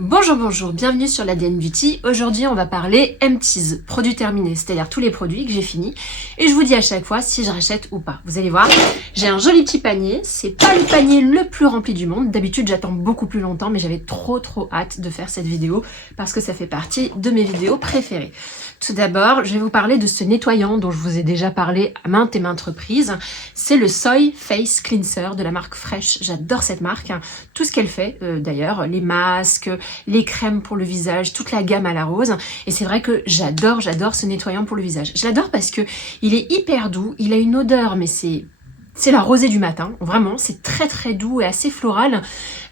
Bonjour, bonjour, bienvenue sur l'ADN Beauty. Aujourd'hui, on va parler empties, produits terminés, c'est-à-dire tous les produits que j'ai finis. Et je vous dis à chaque fois si je rachète ou pas. Vous allez voir, j'ai un joli petit panier. C'est pas le panier le plus rempli du monde. D'habitude, j'attends beaucoup plus longtemps, mais j'avais trop hâte de faire cette vidéo parce que ça fait partie de mes vidéos préférées. Tout d'abord, je vais vous parler de ce nettoyant dont je vous ai déjà parlé à maintes et maintes reprises. C'est le Soy Face Cleanser de la marque Fresh. J'adore cette marque. Tout ce qu'elle fait, d'ailleurs, les masques, les crèmes pour le visage, toute la gamme à la rose. Et c'est vrai que j'adore ce nettoyant pour le visage. Je l'adore parce que il est hyper doux, il a une odeur, mais c'est la rosée du matin, vraiment, c'est très doux et assez floral,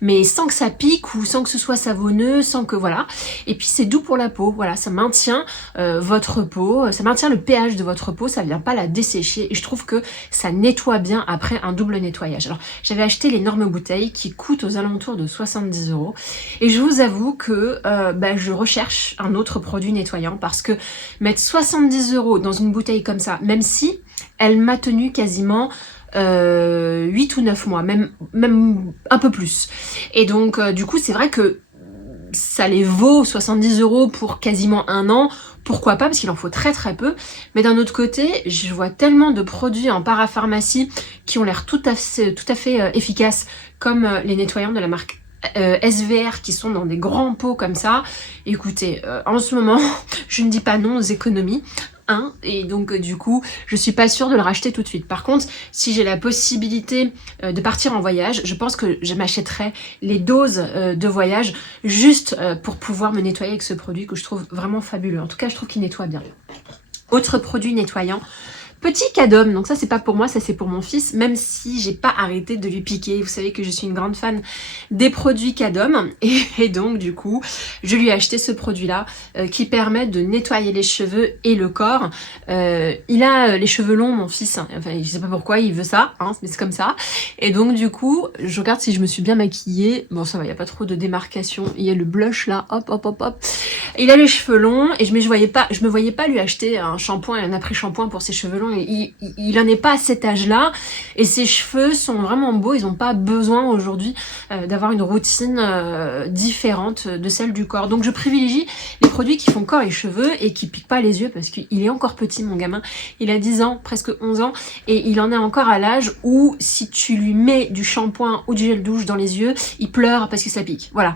mais sans que ça pique ou sans que ce soit savonneux, sans que voilà. Et puis c'est doux pour la peau, voilà, ça maintient votre peau, ça maintient le pH de votre peau, ça vient pas la dessécher et je trouve que ça nettoie bien après un double nettoyage. Alors j'avais acheté l'énorme bouteille qui coûte aux alentours de 70 € et je vous avoue que je recherche un autre produit nettoyant parce que mettre 70 € dans une bouteille comme ça, même si elle m'a tenu quasiment 8 ou 9 mois, même un peu plus. Et donc du coup c'est vrai que ça les vaut 70 € pour quasiment un an, pourquoi pas, parce qu'il en faut très peu. Mais d'un autre côté, je vois tellement de produits en parapharmacie qui ont l'air tout à fait efficaces, comme les nettoyants de la marque SVR qui sont dans des grands pots comme ça. Écoutez, en ce moment, je ne dis pas non aux économies. Et donc du coup je suis pas sûre de le racheter tout de suite. Par contre, si j'ai la possibilité de partir en voyage, je pense que je m'achèterai les doses de voyage juste pour pouvoir me nettoyer avec ce produit que je trouve vraiment fabuleux. En tout cas, je trouve qu'il nettoie bien. Autre produit nettoyant, petit cadum, donc ça c'est pas pour moi, ça c'est pour mon fils, même si j'ai pas arrêté de lui piquer. Vous savez que je suis une grande fan des produits cadum et donc du coup je lui ai acheté ce produit là qui permet de nettoyer les cheveux et le corps. Il a les cheveux longs, mon fils, enfin je sais pas pourquoi il veut ça, mais c'est comme ça. Et donc du coup je regarde si je me suis bien maquillée. Bon ça va, il y a pas trop de démarcation, il y a le blush là, hop. Il a les cheveux longs et je me voyais pas lui acheter un shampoing et un après-shampoing pour ses cheveux longs. Il en est pas à cet âge-là et ses cheveux sont vraiment beaux. Ils n'ont pas besoin aujourd'hui d'avoir une routine différente de celle du corps. Donc je privilégie les produits qui font corps et cheveux et qui piquent pas les yeux parce qu'il est encore petit, mon gamin. Il a 10 ans, presque 11 ans et il en est encore à l'âge où si tu lui mets du shampoing ou du gel douche dans les yeux, il pleure parce que ça pique. Voilà,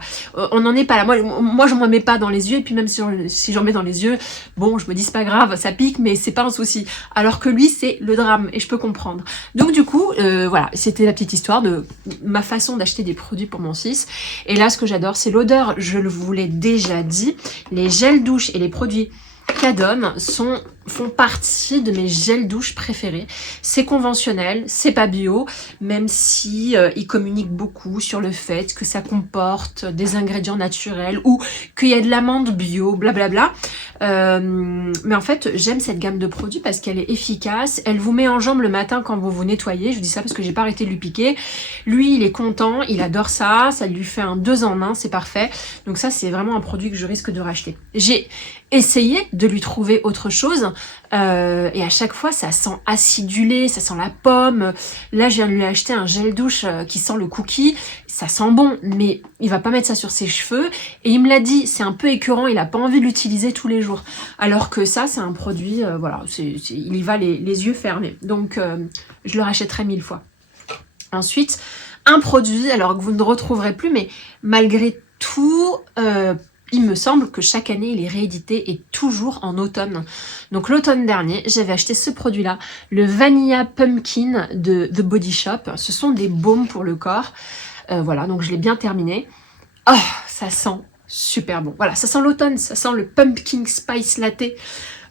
on n'en est pas là. Moi je m'en mets pas dans les yeux et puis même si j'en mets dans les yeux, bon je me dis c'est pas grave, ça pique mais c'est pas un souci. Alors que lui c'est le drame et je peux comprendre. Donc du coup voilà, c'était la petite histoire de ma façon d'acheter des produits pour mon fils. Et là ce que j'adore c'est l'odeur, je vous l'ai déjà dit, les gels douche et les produits cadum font partie de mes gels douche préférés. C'est conventionnel, c'est pas bio, même si ils communiquent beaucoup sur le fait que ça comporte des ingrédients naturels ou qu'il y a de l'amande bio, blablabla. Mais en fait, j'aime cette gamme de produits parce qu'elle est efficace. Elle vous met en jambe le matin quand vous vous nettoyez. Je vous dis ça parce que j'ai pas arrêté de lui piquer. Lui, il est content, il adore ça. Ça lui fait un 2 en 1, c'est parfait. Donc ça, c'est vraiment un produit que je risque de racheter. J'ai essayé de lui trouver autre chose et à chaque fois ça sent acidulé, ça sent la pomme. Là je viens de lui acheter un gel douche qui sent le cookie, ça sent bon mais il va pas mettre ça sur ses cheveux et il me l'a dit, c'est un peu écœurant, il a pas envie de l'utiliser tous les jours, alors que ça c'est un produit voilà, il y va les yeux fermés, donc je le rachèterai 1000 fois. Ensuite un produit alors que vous ne retrouverez plus, mais malgré tout il me semble que chaque année, il est réédité et toujours en automne. Donc l'automne dernier, j'avais acheté ce produit-là, le Vanilla Pumpkin de The Body Shop. Ce sont des baumes pour le corps. Voilà, donc je l'ai bien terminé. Oh, ça sent super bon. Voilà, ça sent l'automne, ça sent le Pumpkin Spice Latte.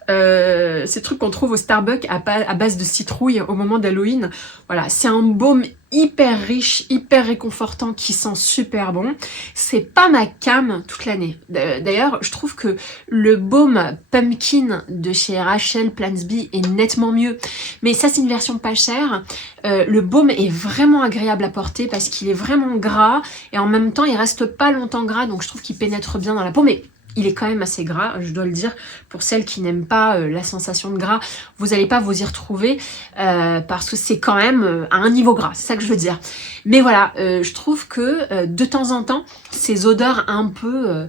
Ces trucs qu'on trouve au Starbucks à base de citrouille au moment d'Halloween. Voilà, c'est un baume hyper riche, hyper réconfortant qui sent super bon. C'est pas ma came toute l'année. D'ailleurs, je trouve que le baume Pumpkin de chez Rachel Plansby est nettement mieux. Mais ça, c'est une version pas chère. Le baume est vraiment agréable à porter parce qu'il est vraiment gras et en même temps, il reste pas longtemps gras, donc je trouve qu'il pénètre bien dans la peau. Mais il est quand même assez gras, je dois le dire. Pour celles qui n'aiment pas la sensation de gras, vous n'allez pas vous y retrouver parce que c'est quand même à un niveau gras, c'est ça que je veux dire. Mais voilà, je trouve que de temps en temps, ces odeurs un peu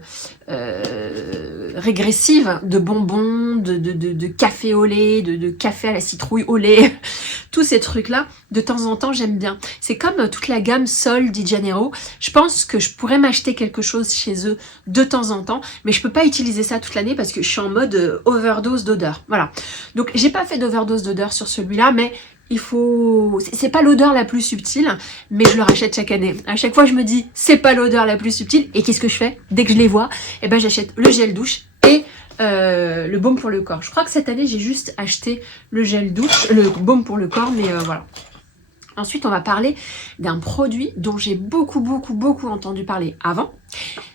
régressives de bonbons, de café au lait, de café à la citrouille au lait, tous ces trucs-là, de temps en temps, j'aime bien. C'est comme toute la gamme Sol di Janeiro. Je pense que je pourrais m'acheter quelque chose chez eux de temps en temps, mais je peux pas utiliser ça toute l'année parce que je suis en mode overdose d'odeur. Voilà. Donc, j'ai pas fait d'overdose d'odeur sur celui-là, mais il faut... C'est pas l'odeur la plus subtile, mais je le rachète chaque année. À chaque fois, je me dis, c'est pas l'odeur la plus subtile. Et qu'est-ce que je fais? Dès que je les vois, eh ben, j'achète le gel douche et le baume pour le corps. Je crois que cette année, j'ai juste acheté le gel douche, le baume pour le corps, mais voilà. Ensuite, on va parler d'un produit dont j'ai beaucoup entendu parler avant,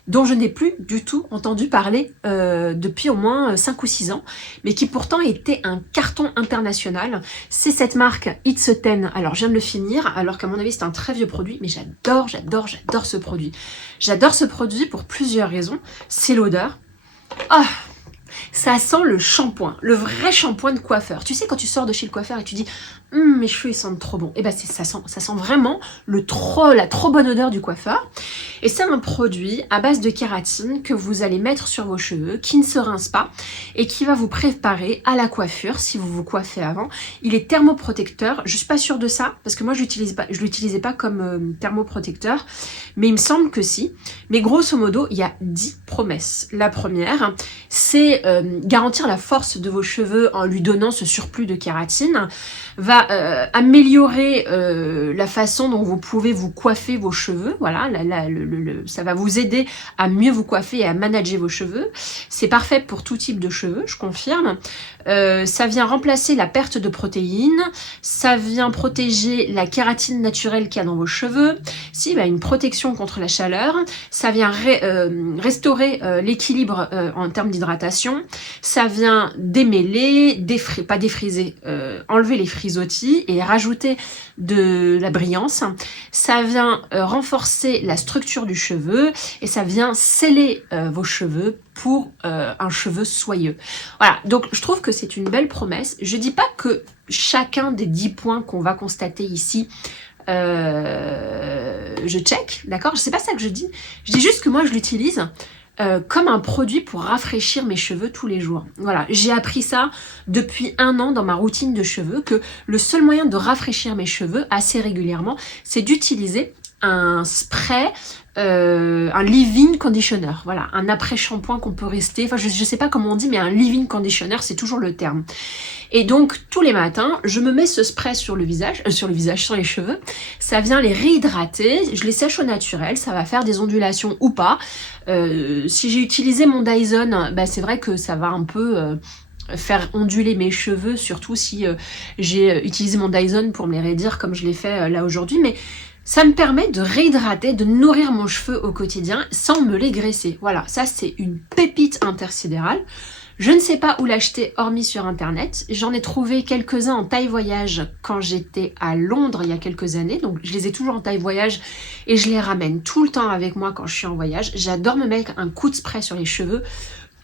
dont je n'ai plus du tout entendu parler depuis au moins 5 ou 6 ans, mais qui pourtant était un carton international. C'est cette marque It's a Ten. Alors, je viens de le finir, alors qu'à mon avis, c'est un très vieux produit, mais j'adore ce produit. J'adore ce produit pour plusieurs raisons. C'est l'odeur. Ah, ça sent le shampoing, le vrai shampoing de coiffeur. Tu sais, quand tu sors de chez le coiffeur et tu dis mes cheveux ils sentent trop bon. Et ben ça sent vraiment la trop bonne odeur du coiffeur. Et c'est un produit à base de kératine que vous allez mettre sur vos cheveux, qui ne se rince pas et qui va vous préparer à la coiffure si vous vous coiffez avant. Il est thermoprotecteur. Je suis pas sûre de ça parce que moi je l'utilisais pas comme thermoprotecteur, mais il me semble que si. Mais grosso modo, il y a 10 promesses. La première, c'est garantir la force de vos cheveux en lui donnant ce surplus de kératine, va améliorer la façon dont vous pouvez vous coiffer vos cheveux. Voilà, ça va vous aider à mieux vous coiffer et à manager vos cheveux. C'est parfait pour tout type de cheveux, je confirme. Ça vient remplacer la perte de protéines, ça vient protéger la kératine naturelle qu'il y a dans vos cheveux, une protection contre la chaleur, ça vient restaurer l'équilibre en termes d'hydratation, ça vient démêler, pas défriser, enlever les frisottis et rajouter de la brillance, ça vient renforcer la structure du cheveu et ça vient sceller vos cheveux pour un cheveu soyeux. Voilà, donc je trouve que c'est une belle promesse. Je dis pas que chacun des 10 points qu'on va constater ici je check, d'accord? C'est pas ça que je dis. Je dis juste que moi je l'utilise comme un produit pour rafraîchir mes cheveux tous les jours. Voilà, j'ai appris ça depuis 1 an dans ma routine de cheveux, que le seul moyen de rafraîchir mes cheveux assez régulièrement, c'est d'utiliser un spray, un leave-in conditioner, voilà, un après-shampoing qu'on peut rester, enfin je sais pas comment on dit, mais un leave-in conditioner, c'est toujours le terme. Et donc tous les matins, je me mets ce spray sur les cheveux, ça vient les réhydrater, je les sèche au naturel, ça va faire des ondulations ou pas. Si j'ai utilisé mon Dyson, c'est vrai que ça va un peu faire onduler mes cheveux, surtout si j'ai utilisé mon Dyson pour me les raidir comme je l'ai fait là aujourd'hui, mais ça me permet de réhydrater, de nourrir mon cheveu au quotidien sans me les graisser. Voilà, ça c'est une pépite intersidérale. Je ne sais pas où l'acheter hormis sur internet. J'en ai trouvé quelques-uns en taille voyage quand j'étais à Londres il y a quelques années. Donc je les ai toujours en taille voyage et je les ramène tout le temps avec moi quand je suis en voyage. J'adore me mettre un coup de spray sur les cheveux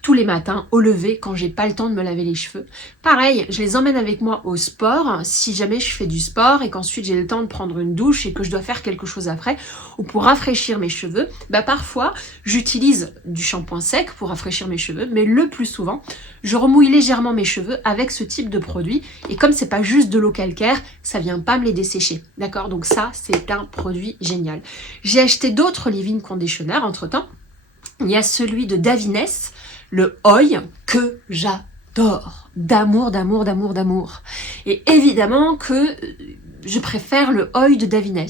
tous les matins au lever quand j'ai pas le temps de me laver les cheveux. Pareil, je les emmène avec moi au sport si jamais je fais du sport et qu'ensuite j'ai le temps de prendre une douche et que je dois faire quelque chose après, ou pour rafraîchir mes cheveux. Parfois j'utilise du shampoing sec pour rafraîchir mes cheveux, mais le plus souvent je remouille légèrement mes cheveux avec ce type de produit, et comme c'est pas juste de l'eau calcaire, ça vient pas me les dessécher, d'accord? Donc ça c'est un produit génial. J'ai acheté d'autres leave-in conditioners entre temps. Il y a celui de Davines, le Oi, que j'adore, d'amour. Et évidemment que je préfère le Oi de Davines.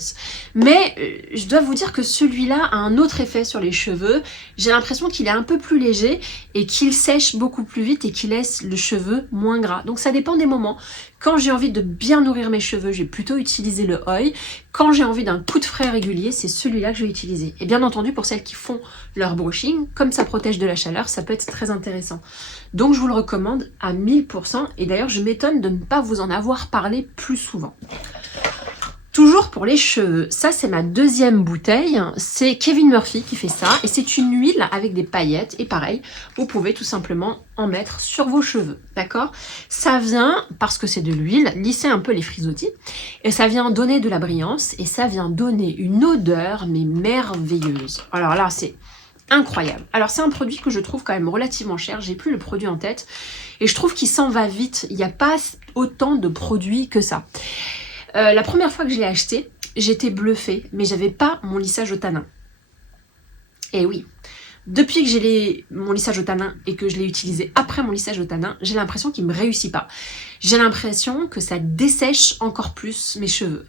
Mais je dois vous dire que celui-là a un autre effet sur les cheveux. J'ai l'impression qu'il est un peu plus léger et qu'il sèche beaucoup plus vite et qu'il laisse le cheveu moins gras. Donc ça dépend des moments. Quand j'ai envie de bien nourrir mes cheveux, j'ai plutôt utilisé le Oi. Quand j'ai envie d'un coup de frais régulier, c'est celui-là que je vais utiliser. Et bien entendu, pour celles qui font leur brushing, comme ça protège de la chaleur, ça peut être très intéressant. Donc je vous le recommande à 1000%. Et d'ailleurs, je m'étonne de ne pas vous en avoir parlé plus souvent. Toujours pour les cheveux, ça c'est ma deuxième bouteille, c'est Kevin Murphy qui fait ça et c'est une huile avec des paillettes et pareil, vous pouvez tout simplement en mettre sur vos cheveux, d'accord? Ça vient, parce que c'est de l'huile, lisser un peu les frisottis et ça vient donner de la brillance et ça vient donner une odeur mais merveilleuse. Alors là c'est incroyable. Alors c'est un produit que je trouve quand même relativement cher, j'ai plus le produit en tête et je trouve qu'il s'en va vite, il n'y a pas autant de produits que ça. La première fois que je l'ai acheté, j'étais bluffée, mais j'avais pas mon lissage au tanin. Et oui, depuis que j'ai mon lissage au tanin et que je l'ai utilisé après mon lissage au tanin, j'ai l'impression qu'il me réussit pas. J'ai l'impression que ça dessèche encore plus mes cheveux.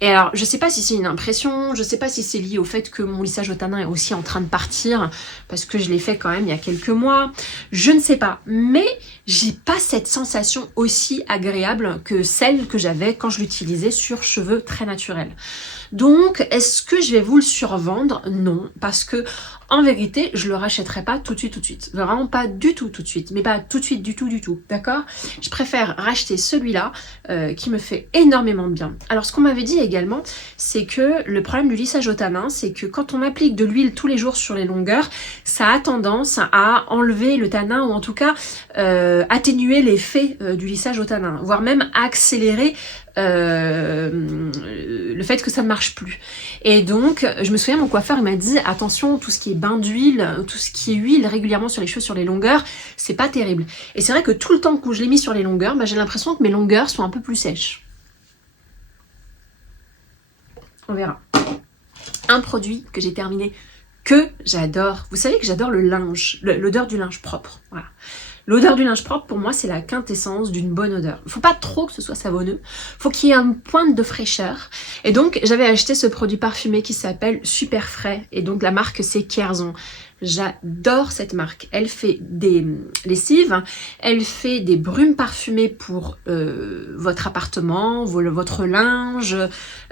Et alors, je sais pas si c'est une impression, je sais pas si c'est lié au fait que mon lissage au tanin est aussi en train de partir, parce que je l'ai fait quand même il y a quelques mois. Je ne sais pas, mais j'ai pas cette sensation aussi agréable que celle que j'avais quand je l'utilisais sur cheveux très naturels. Donc, est-ce que je vais vous le survendre? Non, parce que en vérité, je le rachèterai pas tout de suite. Vraiment pas du tout de suite, mais pas tout de suite du tout, d'accord? Je préfère racheter celui-là qui me fait énormément de bien. Alors, ce qu'on m'avait dit également, c'est que le problème du lissage au tanin, c'est que quand on applique de l'huile tous les jours sur les longueurs, ça a tendance à enlever le tanin ou en tout cas atténuer l'effet du lissage au tanin, voire même accélérer le fait que ça ne marche plus. Et donc, je me souviens, mon coiffeur il m'a dit attention, tout ce qui est bain d'huile, tout ce qui est huile régulièrement sur les cheveux, sur les longueurs, c'est pas terrible. Et c'est vrai que tout le temps que je l'ai mis sur les longueurs, bah, j'ai l'impression que mes longueurs sont un peu plus sèches. On verra. Un produit que j'ai terminé, que j'adore. Vous savez que j'adore le linge, l'odeur du linge propre. Voilà. L'odeur du linge propre, pour moi, c'est la quintessence d'une bonne odeur. Il faut pas trop que ce soit savonneux. Faut qu'il y ait une pointe de fraîcheur. Et donc, j'avais acheté ce produit parfumé qui s'appelle Super Frais. Et donc, la marque, c'est Kierzon. J'adore cette marque. Elle fait des lessives, elle fait des brumes parfumées pour votre appartement, votre linge,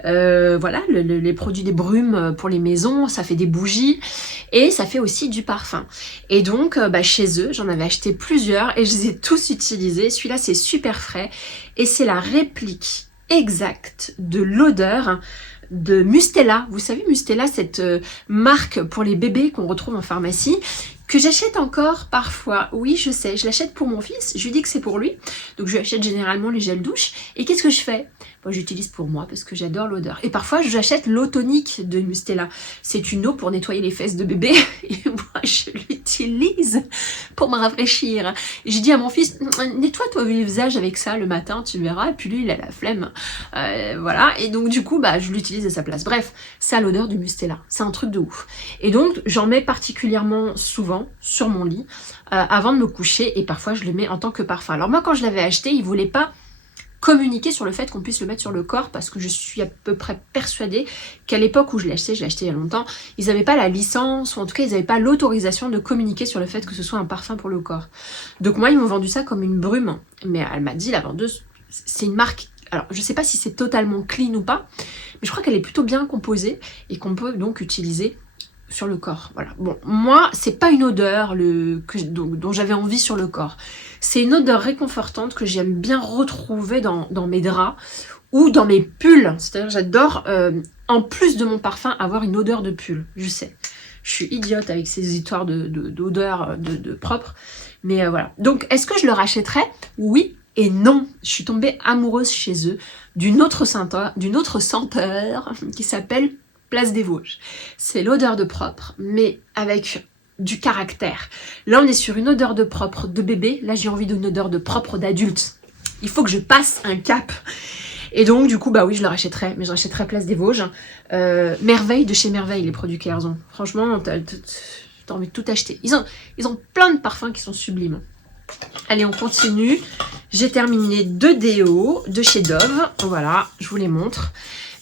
voilà, les produits des brumes pour les maisons, ça fait des bougies et ça fait aussi du parfum. Et donc, chez eux, j'en avais acheté plusieurs et je les ai tous utilisés. Celui-là, c'est Super Frais et c'est la réplique exacte de l'odeur de Mustela. Vous savez, Mustela, cette marque pour les bébés qu'on retrouve en pharmacie, que j'achète encore parfois. Oui, je sais, je l'achète pour mon fils, je lui dis que c'est pour lui, donc je lui achète généralement les gels douche. Et qu'est-ce que je fais? Moi, j'utilise pour moi parce que j'adore l'odeur. Et parfois, j'achète l'eau tonique de Mustela. C'est une eau pour nettoyer les fesses de bébé. Et moi, je l'utilise pour me rafraîchir. Et je dis à mon fils, nettoie-toi le visage avec ça le matin, tu verras. Et puis lui, il a la flemme. Voilà. Et donc, du coup, je l'utilise à sa place. Bref, ça a l'odeur du Mustela. C'est un truc de ouf. Et donc, j'en mets particulièrement souvent sur mon lit avant de me coucher. Et parfois, je le mets en tant que parfum. Alors moi, quand je l'avais acheté, il voulait pas communiquer sur le fait qu'on puisse le mettre sur le corps parce que je suis à peu près persuadée qu'à l'époque où je l'ai acheté il y a longtemps, ils n'avaient pas la licence ou en tout cas ils n'avaient pas l'autorisation de communiquer sur le fait que ce soit un parfum pour le corps. Donc moi ils m'ont vendu ça comme une brume, mais elle m'a dit, la vendeuse, c'est une marque, alors je sais pas si c'est totalement clean ou pas, mais je crois qu'elle est plutôt bien composée et qu'on peut donc utiliser sur le corps. Voilà. Bon, moi, c'est pas une odeur dont j'avais envie sur le corps. C'est une odeur réconfortante que j'aime bien retrouver dans mes draps ou dans mes pulls. C'est-à-dire, j'adore, en plus de mon parfum, avoir une odeur de pull. Je sais, je suis idiote avec ces histoires d'odeur de propre. Mais voilà. Donc, est-ce que je le rachèterais? Oui et non. Je suis tombée amoureuse chez eux d'une autre senteur qui s'appelle Place des Vosges. C'est l'odeur de propre, mais avec du caractère. Là, on est sur une odeur de propre de bébé. Là, j'ai envie d'une odeur de propre d'adulte. Il faut que je passe un cap. Et donc, du coup, oui, je le rachèterai, mais je rachèterai Place des Vosges. Merveille de chez Merveille, les produits Kierzon. Franchement, t'as envie de tout acheter. Ils ont plein de parfums qui sont sublimes. Allez, on continue. J'ai terminé 2 déos de chez Dove. Voilà, je vous les montre.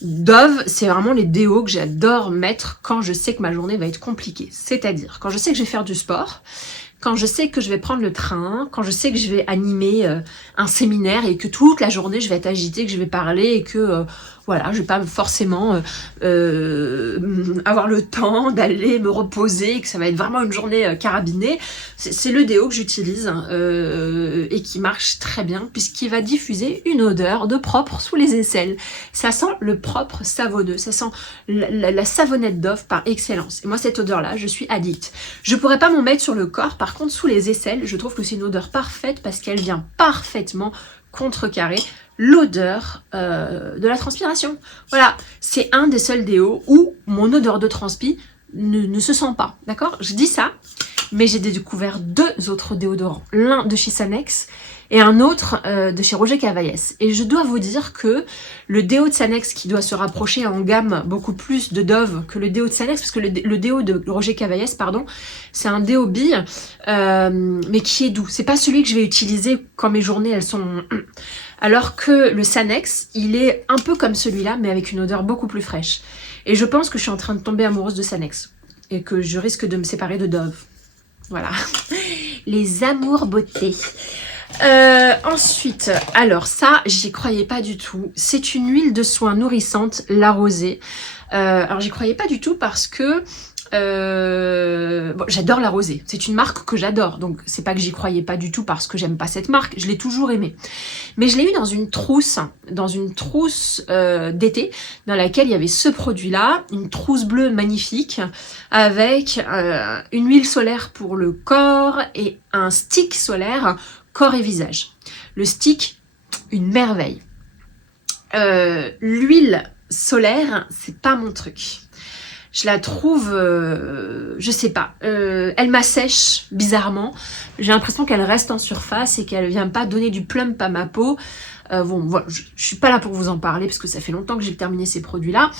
Dove, c'est vraiment les déos que j'adore mettre quand je sais que ma journée va être compliquée. C'est-à-dire, quand je sais que je vais faire du sport, quand je sais que je vais prendre le train, quand je sais que je vais animer un séminaire et que toute la journée je vais être agitée, que je vais parler et que Voilà, je vais pas forcément avoir le temps d'aller me reposer, que ça va être vraiment une journée carabinée. C'est le déo que j'utilise et qui marche très bien puisqu'il va diffuser une odeur de propre sous les aisselles. Ça sent le propre savonneux, ça sent la savonnette Dove par excellence. Et moi, cette odeur-là, je suis addict. Je pourrais pas m'en mettre sur le corps, par contre, sous les aisselles, je trouve que c'est une odeur parfaite parce qu'elle vient parfaitement contrecarrer l'odeur de la transpiration. Voilà, c'est un des seuls déos où mon odeur de transpi ne se sent pas, d'accord? Je dis ça, mais j'ai découvert 2 autres déodorants. L'un de chez Sanex et un autre de chez Roger Cavaillès. Et je dois vous dire que le déo de Sanex, qui doit se rapprocher en gamme beaucoup plus de Dove que le déo de Sanex, parce que le déo de Roger Cavaillès, pardon, c'est un déo bille, mais qui est doux. C'est pas celui que je vais utiliser quand mes journées, elles sont... Alors que le Sanex, il est un peu comme celui-là, mais avec une odeur beaucoup plus fraîche. Et je pense que je suis en train de tomber amoureuse de Sanex. Et que je risque de me séparer de Dove. Voilà. Les amours beauté. Ensuite, alors ça, j'y croyais pas du tout. C'est une huile de soin nourrissante, la rosée. Alors j'y croyais pas du tout parce que bon, j'adore la rosée. C'est une marque que j'adore. Donc c'est pas que j'y croyais pas du tout parce que j'aime pas cette marque. Je l'ai toujours aimée. Mais je l'ai eu dans une trousse d'été dans laquelle il y avait ce produit-là, une trousse bleue magnifique avec une huile solaire pour le corps et un stick solaire corps et visage. Le stick, une merveille. L'huile solaire, c'est pas mon truc. Je la trouve, je sais pas, elle m'assèche bizarrement. J'ai l'impression qu'elle reste en surface et qu'elle vient pas donner du plump à ma peau. Bon, voilà, je suis pas là pour vous en parler parce que ça fait longtemps que j'ai terminé ces produits-là.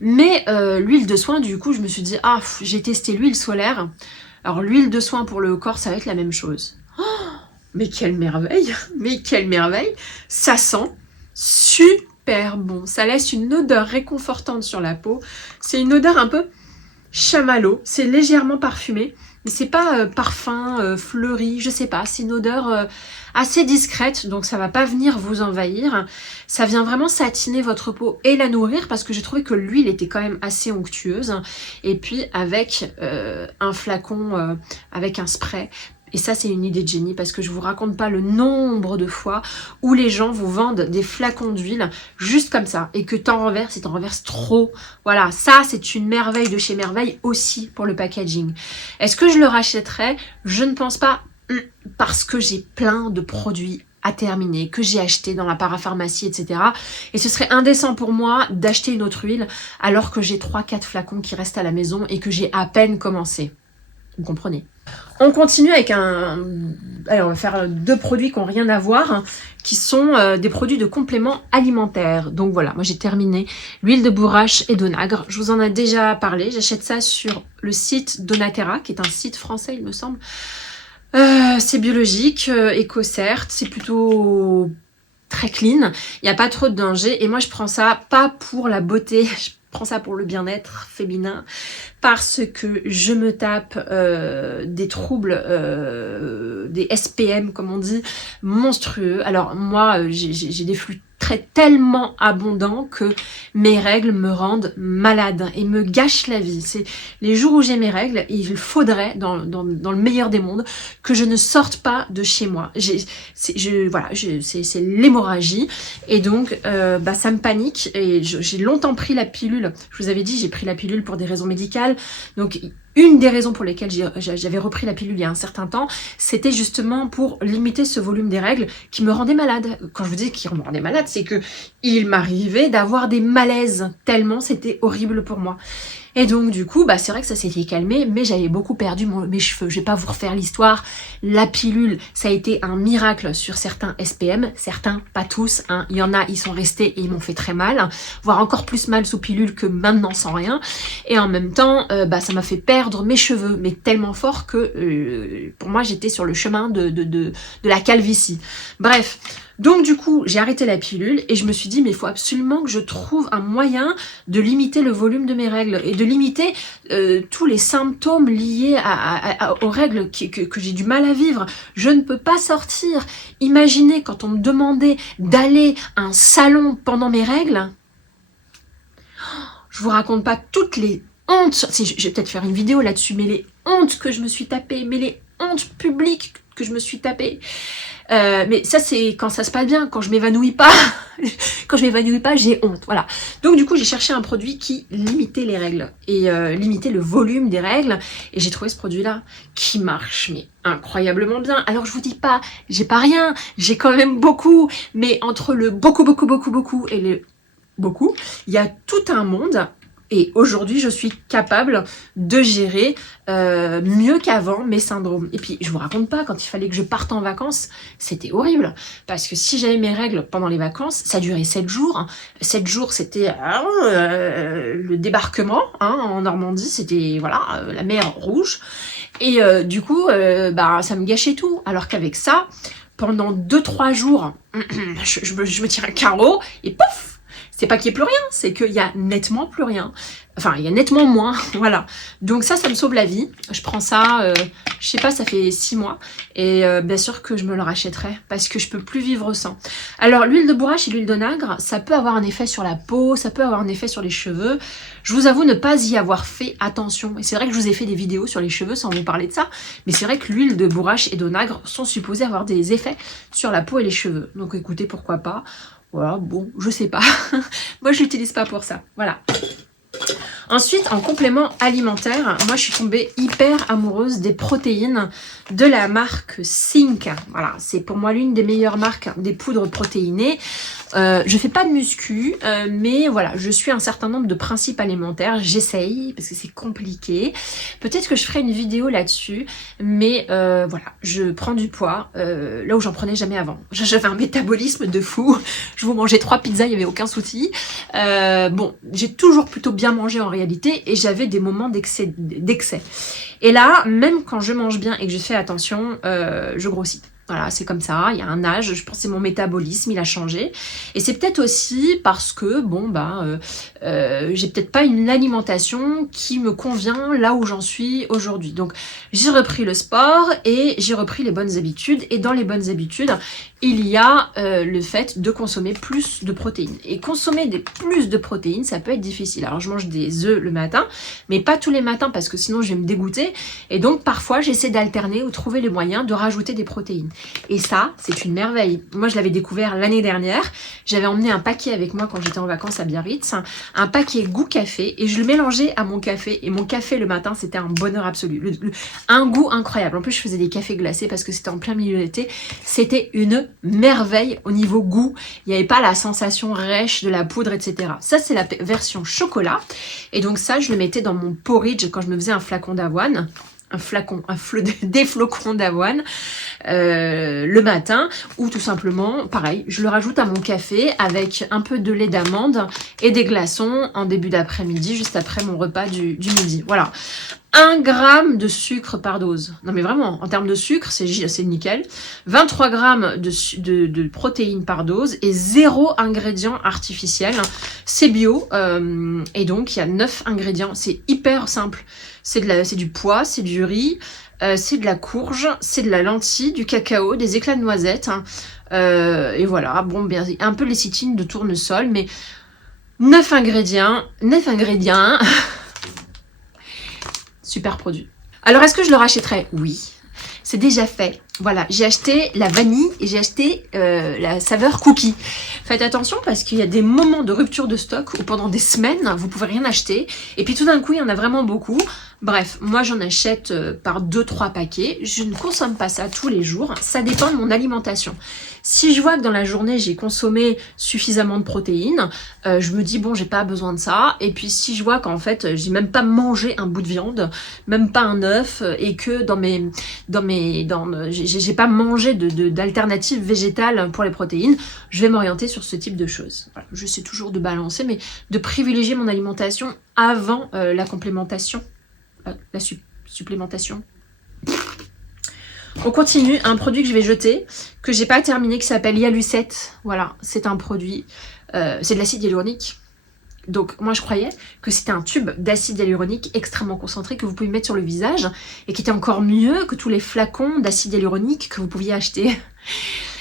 Mais l'huile de soin, du coup, je me suis dit, ah, j'ai testé l'huile solaire. Alors l'huile de soin pour le corps, ça va être la même chose. Mais quelle merveille! Mais quelle merveille! Ça sent super bon. Ça laisse une odeur réconfortante sur la peau. C'est une odeur un peu chamallow. C'est légèrement parfumé. Mais c'est pas parfum, fleuri, je sais pas. C'est une odeur assez discrète. Donc ça va pas venir vous envahir. Ça vient vraiment satiner votre peau et la nourrir parce que j'ai trouvé que l'huile était quand même assez onctueuse. Et puis avec un flacon, avec un spray. Et ça, c'est une idée de génie parce que je vous raconte pas le nombre de fois où les gens vous vendent des flacons d'huile juste comme ça et que t'en renverses et t'en renverses trop. Voilà, ça, c'est une merveille de chez Merveille aussi pour le packaging. Est-ce que je le rachèterais? Je ne pense pas parce que j'ai plein de produits à terminer, que j'ai acheté dans la parapharmacie, etc. Et ce serait indécent pour moi d'acheter une autre huile alors que j'ai 3-4 flacons qui restent à la maison et que j'ai à peine commencé. Vous comprenez? On continue avec alors on va faire 2 produits qui n'ont rien à voir, qui sont des produits de compléments alimentaires. Donc voilà, moi j'ai terminé l'huile de bourrache et d'onagre. Je vous en ai déjà parlé, j'achète ça sur le site Donatera, qui est un site français il me semble. C'est biologique, éco certes, c'est plutôt très clean, il n'y a pas trop de danger et moi je prends ça pas pour la beauté, je prends ça pour le bien-être féminin parce que je me tape des troubles, des SPM comme on dit, monstrueux. Alors moi j'ai des flux tellement abondants que mes règles me rendent malade et me gâchent la vie. C'est les jours où j'ai mes règles, il faudrait dans le meilleur des mondes que je ne sorte pas de chez moi. C'est l'hémorragie et donc ça me panique et j'ai longtemps pris la pilule. Je vous avais dit, j'ai pris la pilule pour des raisons médicales. Donc une des raisons pour lesquelles j'avais repris la pilule il y a un certain temps, c'était justement pour limiter ce volume des règles qui me rendait malade. Quand je vous dis qu'il me rendait malade, c'est que il m'arrivait d'avoir des malaises tellement c'était horrible pour moi. Et donc du coup, c'est vrai que ça s'était calmé, mais j'avais beaucoup perdu mes cheveux. Je vais pas vous refaire l'histoire. La pilule, ça a été un miracle sur certains SPM, certains, pas tous. Hein. Il y en a, ils sont restés et ils m'ont fait très mal, voire encore plus mal sous pilule que maintenant sans rien. Et en même temps, ça m'a fait perdre mes cheveux, mais tellement fort que pour moi, j'étais sur le chemin de la calvitie. Bref. Donc du coup, j'ai arrêté la pilule et je me suis dit, mais il faut absolument que je trouve un moyen de limiter le volume de mes règles et de limiter tous les symptômes liés aux règles que j'ai du mal à vivre. Je ne peux pas sortir. Imaginez quand on me demandait d'aller à un salon pendant mes règles. Je vous raconte pas toutes les hontes. Si, je vais peut-être faire une vidéo là-dessus, mais les hontes que je me suis tapées, mais les hontes publiques que je me suis tapées. Mais ça, c'est quand ça se passe bien, quand je m'évanouis pas. Quand je m'évanouis pas, j'ai honte. Voilà. Donc du coup, j'ai cherché un produit qui limitait les règles et limitait le volume des règles. Et j'ai trouvé ce produit-là qui marche, mais incroyablement bien. Alors je vous dis pas, j'ai pas rien, j'ai quand même beaucoup. Mais entre le beaucoup et le beaucoup, il y a tout un monde. Et aujourd'hui, je suis capable de gérer mieux qu'avant mes syndromes. Et puis, je vous raconte pas, quand il fallait que je parte en vacances, c'était horrible. Parce que si j'avais mes règles pendant les vacances, ça durait 7 jours. 7 jours, c'était le débarquement en Normandie. C'était, voilà, la mer Rouge. Et du coup, ça me gâchait tout. Alors qu'avec ça, pendant 2-3 jours, je me tire un carreau et pouf! C'est pas qu'il n'y ait plus rien, c'est qu'il y a nettement plus rien. Enfin, il y a nettement moins, voilà. Donc ça me sauve la vie. Je prends ça, je sais pas, ça fait 6 mois. Et bien sûr que je me le rachèterai, parce que je peux plus vivre sans. Alors, l'huile de bourrache et l'huile d'onagre, ça peut avoir un effet sur la peau, ça peut avoir un effet sur les cheveux. Je vous avoue ne pas y avoir fait attention. Et c'est vrai que je vous ai fait des vidéos sur les cheveux sans vous parler de ça. Mais c'est vrai que l'huile de bourrache et d'onagre sont supposées avoir des effets sur la peau et les cheveux. Donc écoutez, pourquoi pas. Voilà, bon, je sais pas. Moi, je l'utilise pas pour ça. Voilà. Ensuite, en complément alimentaire, moi, je suis tombée hyper amoureuse des protéines de la marque Sync. Voilà, c'est pour moi l'une des meilleures marques des poudres protéinées. Je fais pas de muscu, mais voilà, je suis un certain nombre de principes alimentaires. J'essaye, parce que c'est compliqué. Peut-être que je ferai une vidéo là-dessus, mais voilà, je prends du poids, là où j'en prenais jamais avant. J'avais un métabolisme de fou. Je vous mangeais 3 pizzas, il n'y avait aucun souci. Bon, j'ai toujours plutôt bien mangé en réalité, et j'avais des moments d'excès. Et là, même quand je mange bien et que je fais attention, je grossis. Voilà, c'est comme ça, il y a un âge, je pense que c'est mon métabolisme, il a changé. Et c'est peut-être aussi parce que, j'ai peut-être pas une alimentation qui me convient là où j'en suis aujourd'hui. Donc, j'ai repris le sport et j'ai repris les bonnes habitudes. Et dans les bonnes habitudes, il y a le fait de consommer plus de protéines. Et consommer plus de protéines, ça peut être difficile. Alors, je mange des œufs le matin, mais pas tous les matins parce que sinon, je vais me dégoûter. Et donc, parfois, j'essaie d'alterner ou trouver les moyens de rajouter des protéines. Et ça, c'est une merveille. Moi, je l'avais découvert l'année dernière. J'avais emmené un paquet avec moi quand j'étais en vacances à Biarritz. Un paquet goût café. Et je le mélangeais à mon café. Et mon café le matin, c'était un bonheur absolu. Un goût incroyable. En plus, je faisais des cafés glacés parce que c'était en plein milieu de l'été. C'était une merveille au niveau goût. Il n'y avait pas la sensation rêche de la poudre, etc. Ça, c'est la version chocolat. Et donc ça, je le mettais dans mon porridge quand je me faisais un flacon d'avoine. Des flocons d'avoine le matin, ou tout simplement, pareil, je le rajoute à mon café avec un peu de lait d'amande et des glaçons en début d'après-midi, juste après mon repas du midi. Voilà. 1 gramme de sucre par dose. Non mais vraiment, en termes de sucre, c'est nickel. 23 grammes de protéines par dose et 0 ingrédient artificiel. C'est bio et donc il y a 9 ingrédients. C'est hyper simple. C'est du pois, c'est du riz, c'est de la courge, c'est de la lentille, du cacao, des éclats de noisettes. Et voilà, bon, bien, un peu lécithine de tournesol, mais 9 ingrédients. Super produit. Alors, est-ce que je le rachèterais? Oui. C'est déjà fait. Voilà, j'ai acheté la vanille et j'ai acheté la saveur cookie. Faites attention parce qu'il y a des moments de rupture de stock où pendant des semaines, vous pouvez rien acheter. Et puis tout d'un coup, il y en a vraiment beaucoup. Bref, moi j'en achète par 2-3 paquets. Je ne consomme pas ça tous les jours. Ça dépend de mon alimentation. Si je vois que dans la journée, j'ai consommé suffisamment de protéines, je me dis bon, j'ai pas besoin de ça. Et puis si je vois qu'en fait, j'ai même pas mangé un bout de viande, même pas un œuf, et que j'ai pas mangé d'alternatives végétales pour les protéines, je vais m'orienter sur ce type de choses. Voilà, j'essaie toujours de balancer, mais de privilégier mon alimentation avant la complémentation, la supplémentation. On continue, un produit que je vais jeter, que j'ai pas terminé, qui s'appelle Yalucette. Voilà, c'est un produit, c'est de l'acide hyaluronique. Donc moi je croyais que c'était un tube d'acide hyaluronique extrêmement concentré que vous pouvez mettre sur le visage et qui était encore mieux que tous les flacons d'acide hyaluronique que vous pouviez acheter.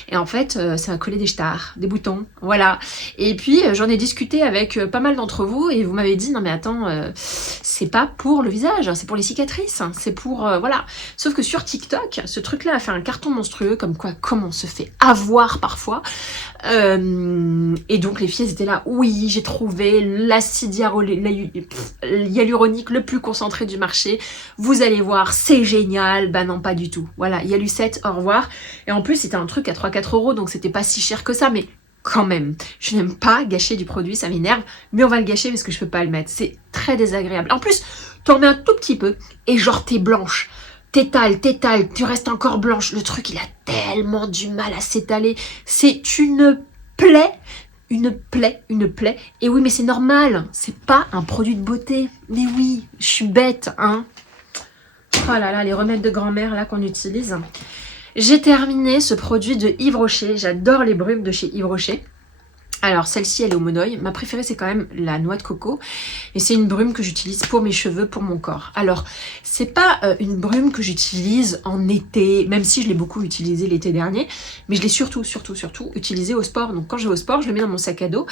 Et en fait, ça va coller des stars, des boutons, voilà. Et puis, j'en ai discuté avec pas mal d'entre vous et vous m'avez dit, non mais attends, c'est pas pour le visage, c'est pour les cicatrices, c'est pour, voilà. Sauf que sur TikTok, ce truc-là a fait un carton monstrueux, comme quoi, comment on se fait avoir parfois. Et donc les filles elles étaient là, oui, j'ai trouvé l'acide hyaluronique le plus concentré du marché, vous allez voir, c'est génial. Bah non, pas du tout. Voilà, Yalucette, au revoir. Et en plus, c'était un truc à 3-4 euros, donc c'était pas si cher que ça, mais quand même, je n'aime pas gâcher du produit, ça m'énerve, mais on va le gâcher parce que je peux pas le mettre. C'est très désagréable. En plus, t'en mets un tout petit peu, et genre t'es blanche. T'étales, tu restes encore blanche. Le truc, il a tellement du mal à s'étaler. C'est une plaie. Une plaie. Et oui, mais c'est normal. C'est pas un produit de beauté. Mais oui, je suis bête, hein. Oh là là, les remèdes de grand-mère, là, qu'on utilise. J'ai terminé ce produit de Yves Rocher. J'adore les brumes de chez Yves Rocher. Alors celle-ci elle est au monoeil, ma préférée c'est quand même la noix de coco et c'est une brume que j'utilise pour mes cheveux, pour mon corps. Alors c'est pas une brume que j'utilise en été, même si je l'ai beaucoup utilisée l'été dernier, mais je l'ai surtout utilisée au sport. Donc quand je vais au sport, je le mets dans mon sac à dos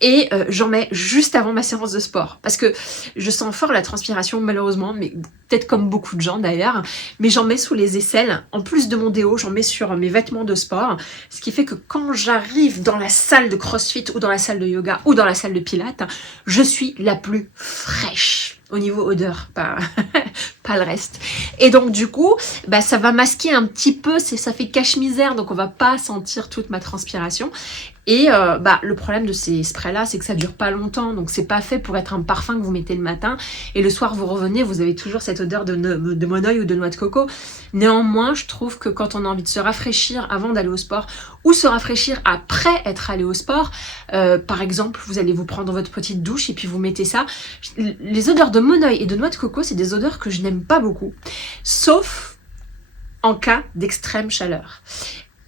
et j'en mets juste avant ma séance de sport parce que je sens fort la transpiration malheureusement, mais peut-être comme beaucoup de gens d'ailleurs, mais j'en mets sous les aisselles, en plus de mon déo, j'en mets sur mes vêtements de sport, ce qui fait que quand j'arrive dans la salle de CrossFit ou dans la salle de yoga ou dans la salle de pilates, je suis la plus fraîche au niveau odeur, pas, pas le reste. Et donc du coup, bah, ça va masquer un petit peu, ça fait cache-misère, donc on va pas sentir toute ma transpiration. Et bah, le problème de ces sprays-là, c'est que ça dure pas longtemps, donc c'est pas fait pour être un parfum que vous mettez le matin, et le soir vous revenez, vous avez toujours cette odeur de monoeil ou de noix de coco. Néanmoins, je trouve que quand on a envie de se rafraîchir avant d'aller au sport, ou se rafraîchir après être allé au sport, par exemple, vous allez vous prendre votre petite douche et puis vous mettez ça. Les odeurs de monoeil et de noix de coco, c'est des odeurs que je n'aime pas beaucoup, sauf en cas d'extrême chaleur.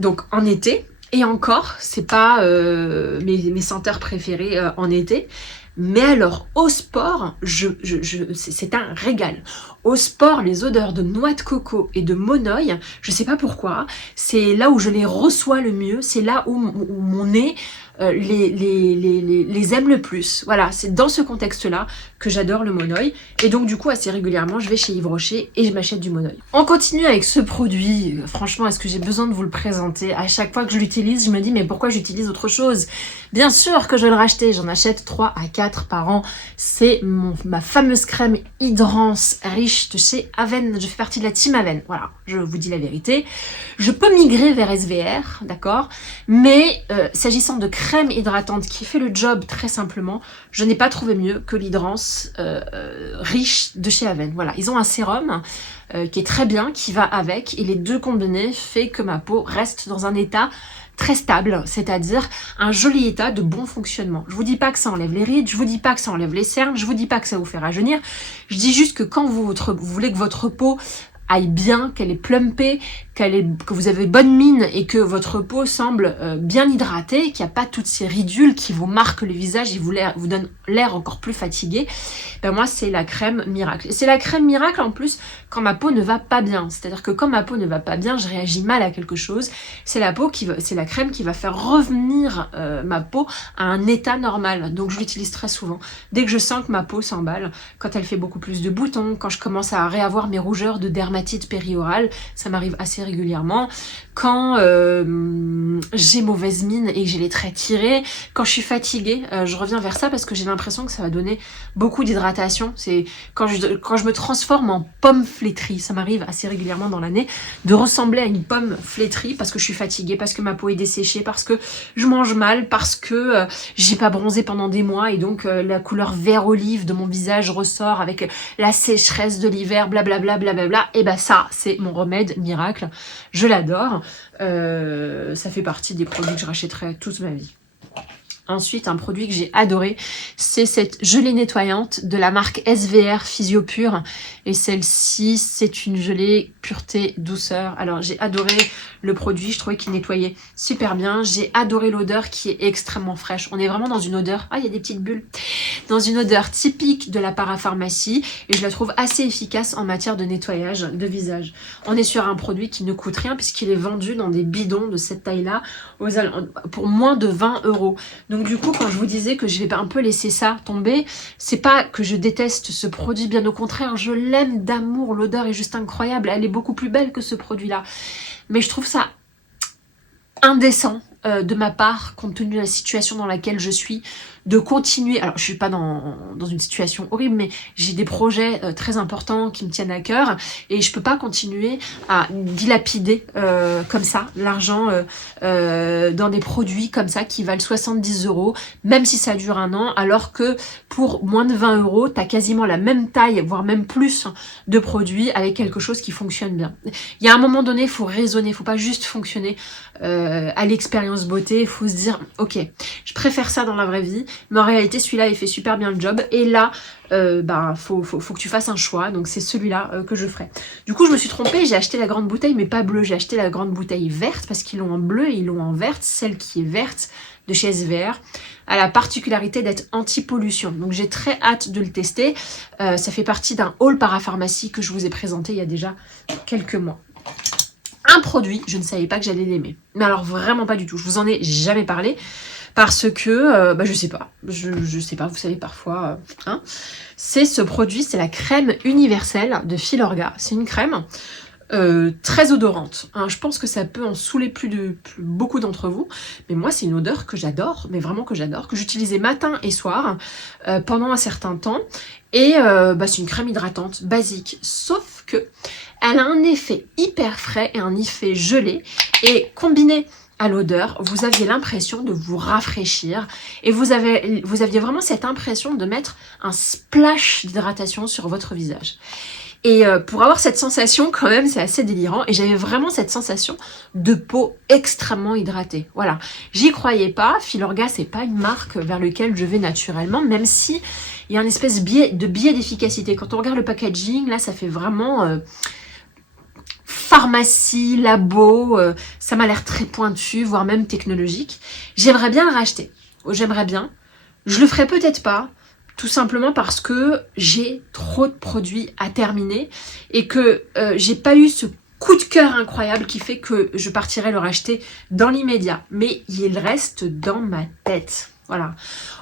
Donc en été, et encore, c'est pas mes senteurs préférées en été. Mais alors, au sport, c'est un régal. Au sport, les odeurs de noix de coco et de monoeil, je sais pas pourquoi, c'est là où je les reçois le mieux, c'est là où mon nez les aime le plus. Voilà, c'est dans ce contexte-là que j'adore le monoeil. Et donc, du coup, assez régulièrement, je vais chez Yves Rocher et je m'achète du monoeil. On continue avec ce produit. Franchement, est-ce que j'ai besoin de vous le présenter? À chaque fois que je l'utilise, je me dis, mais pourquoi j'utilise autre chose? Bien sûr que je vais le racheter. J'en achète 3 à 4 par an. C'est ma fameuse crème Hydrance riche de chez Aven. Je fais partie de la team Aven. Voilà, je vous dis la vérité. Je peux migrer vers SVR, d'accord? Mais s'agissant de crème hydratante qui fait le job très simplement, je n'ai pas trouvé mieux que l'Hydrance riche de chez Aven. Voilà, ils ont un sérum qui est très bien, qui va avec, et les deux combinés fait que ma peau reste dans un état très stable, c'est-à-dire un joli état de bon fonctionnement. Je vous dis pas que ça enlève les rides, je vous dis pas que ça enlève les cernes, je vous dis pas que ça vous fait rajeunir, je dis juste que quand vous voulez que votre peau aille bien, qu'elle est plumpée, que vous avez bonne mine et que votre peau semble bien hydratée, qu'il n'y a pas toutes ces ridules qui vous marquent le visage et vous donnent l'air encore plus fatigué, ben moi c'est la crème miracle. Et c'est la crème miracle en plus quand ma peau ne va pas bien. C'est-à-dire que quand ma peau ne va pas bien, je réagis mal à quelque chose. C'est la crème qui va faire revenir ma peau à un état normal. Donc je l'utilise très souvent. Dès que je sens que ma peau s'emballe, quand elle fait beaucoup plus de boutons, quand je commence à réavoir mes rougeurs de dermatite périorale, ça m'arrive assez régulièrement, quand j'ai mauvaise mine et que j'ai les traits tirés, quand je suis fatiguée, je reviens vers ça parce que j'ai l'impression que ça va donner beaucoup d'hydratation. C'est quand je me transforme en pomme flétrie, ça m'arrive assez régulièrement dans l'année de ressembler à une pomme flétrie parce que je suis fatiguée, parce que ma peau est desséchée, parce que je mange mal, parce que j'ai pas bronzé pendant des mois et donc la couleur vert olive de mon visage ressort avec la sécheresse de l'hiver, blablabla, blablabla. Et ben ça, c'est mon remède miracle. Je l'adore. Ça fait partie des produits que je rachèterai toute ma vie. Ensuite, un produit que j'ai adoré, c'est cette gelée nettoyante de la marque SVR Physiopure. Et celle-ci, c'est une gelée pureté douceur. Alors, j'ai adoré le produit, je trouvais qu'il nettoyait super bien. J'ai adoré l'odeur qui est extrêmement fraîche. On est vraiment dans une odeur... Ah, il y a des petites bulles. Dans une odeur typique de la parapharmacie. Et je la trouve assez efficace en matière de nettoyage de visage. On est sur un produit qui ne coûte rien puisqu'il est vendu dans des bidons de cette taille-là pour moins de 20 €. Donc du coup, quand je vous disais que je vais un peu laisser ça tomber, c'est pas que je déteste ce produit, bien au contraire, je l'aime d'amour, l'odeur est juste incroyable, elle est beaucoup plus belle que ce produit-là. Mais je trouve ça indécent de ma part, compte tenu de la situation dans laquelle je suis, de continuer. Alors, je suis pas dans une situation horrible, mais j'ai des projets très importants qui me tiennent à cœur et je peux pas continuer à dilapider comme ça l'argent dans des produits comme ça qui valent 70 €, même si ça dure un an, alors que pour moins de 20 €, t'as quasiment la même taille, voire même plus de produits avec quelque chose qui fonctionne bien. Il y a un moment donné, il faut raisonner, il faut pas juste fonctionner à l'expérience beauté, il faut se dire, ok, je préfère ça dans la vraie vie, mais en réalité celui-là il fait super bien le job, et là faut que tu fasses un choix, donc c'est celui-là que je ferai. Du coup je me suis trompée, j'ai acheté la grande bouteille, mais pas bleue, j'ai acheté la grande bouteille verte, parce qu'ils l'ont en bleu et ils l'ont en verte. Celle qui est verte de chez SVR a la particularité d'être anti-pollution, donc j'ai très hâte de le tester. Ça fait partie d'un haul parapharmacie que je vous ai présenté il y a déjà quelques mois. Un produit, je ne savais pas que j'allais l'aimer. Mais alors vraiment pas du tout. Je vous en ai jamais parlé parce que, je sais pas. Je sais pas, vous savez parfois. C'est ce produit, c'est la crème universelle de Filorga. C'est une crème très odorante. Je pense que ça peut en saouler beaucoup d'entre vous. Mais moi, c'est une odeur que j'adore, mais vraiment que j'adore, que j'utilisais matin et soir pendant un certain temps. Et c'est une crème hydratante basique, sauf que elle a un effet hyper frais et un effet gelé, et combiné à l'odeur, vous aviez l'impression de vous rafraîchir, et vous aviez vraiment cette impression de mettre un splash d'hydratation sur votre visage. Et pour avoir cette sensation, quand même, c'est assez délirant. Et j'avais vraiment cette sensation de peau extrêmement hydratée. Voilà. J'y croyais pas. Filorga, c'est pas une marque vers laquelle je vais naturellement, même si il y a une espèce de biais d'efficacité. Quand on regarde le packaging, là, ça fait vraiment pharmacie, labo. Ça m'a l'air très pointu, voire même technologique. J'aimerais bien le racheter. J'aimerais bien. Je le ferai peut-être pas. Tout simplement parce que j'ai trop de produits à terminer et que j'ai pas eu ce coup de cœur incroyable qui fait que je partirai le racheter dans l'immédiat. Mais il reste dans ma tête. Voilà.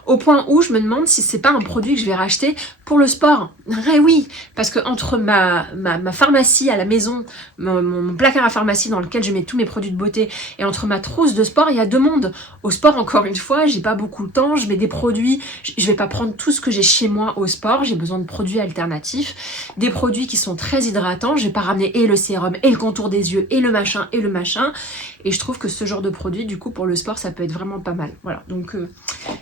Au point où je me demande si c'est pas un produit que je vais racheter pour le sport. Eh oui, parce que entre ma pharmacie à la maison, mon placard à pharmacie dans lequel je mets tous mes produits de beauté, et entre ma trousse de sport, il y a deux mondes. Au sport, encore une fois, j'ai pas beaucoup de temps, je mets des produits, je vais pas prendre tout ce que j'ai chez moi au sport, j'ai besoin de produits alternatifs, des produits qui sont très hydratants, je vais pas ramener et le sérum, et le contour des yeux, et le machin, et je trouve que ce genre de produit, du coup, pour le sport, ça peut être vraiment pas mal. Voilà, donc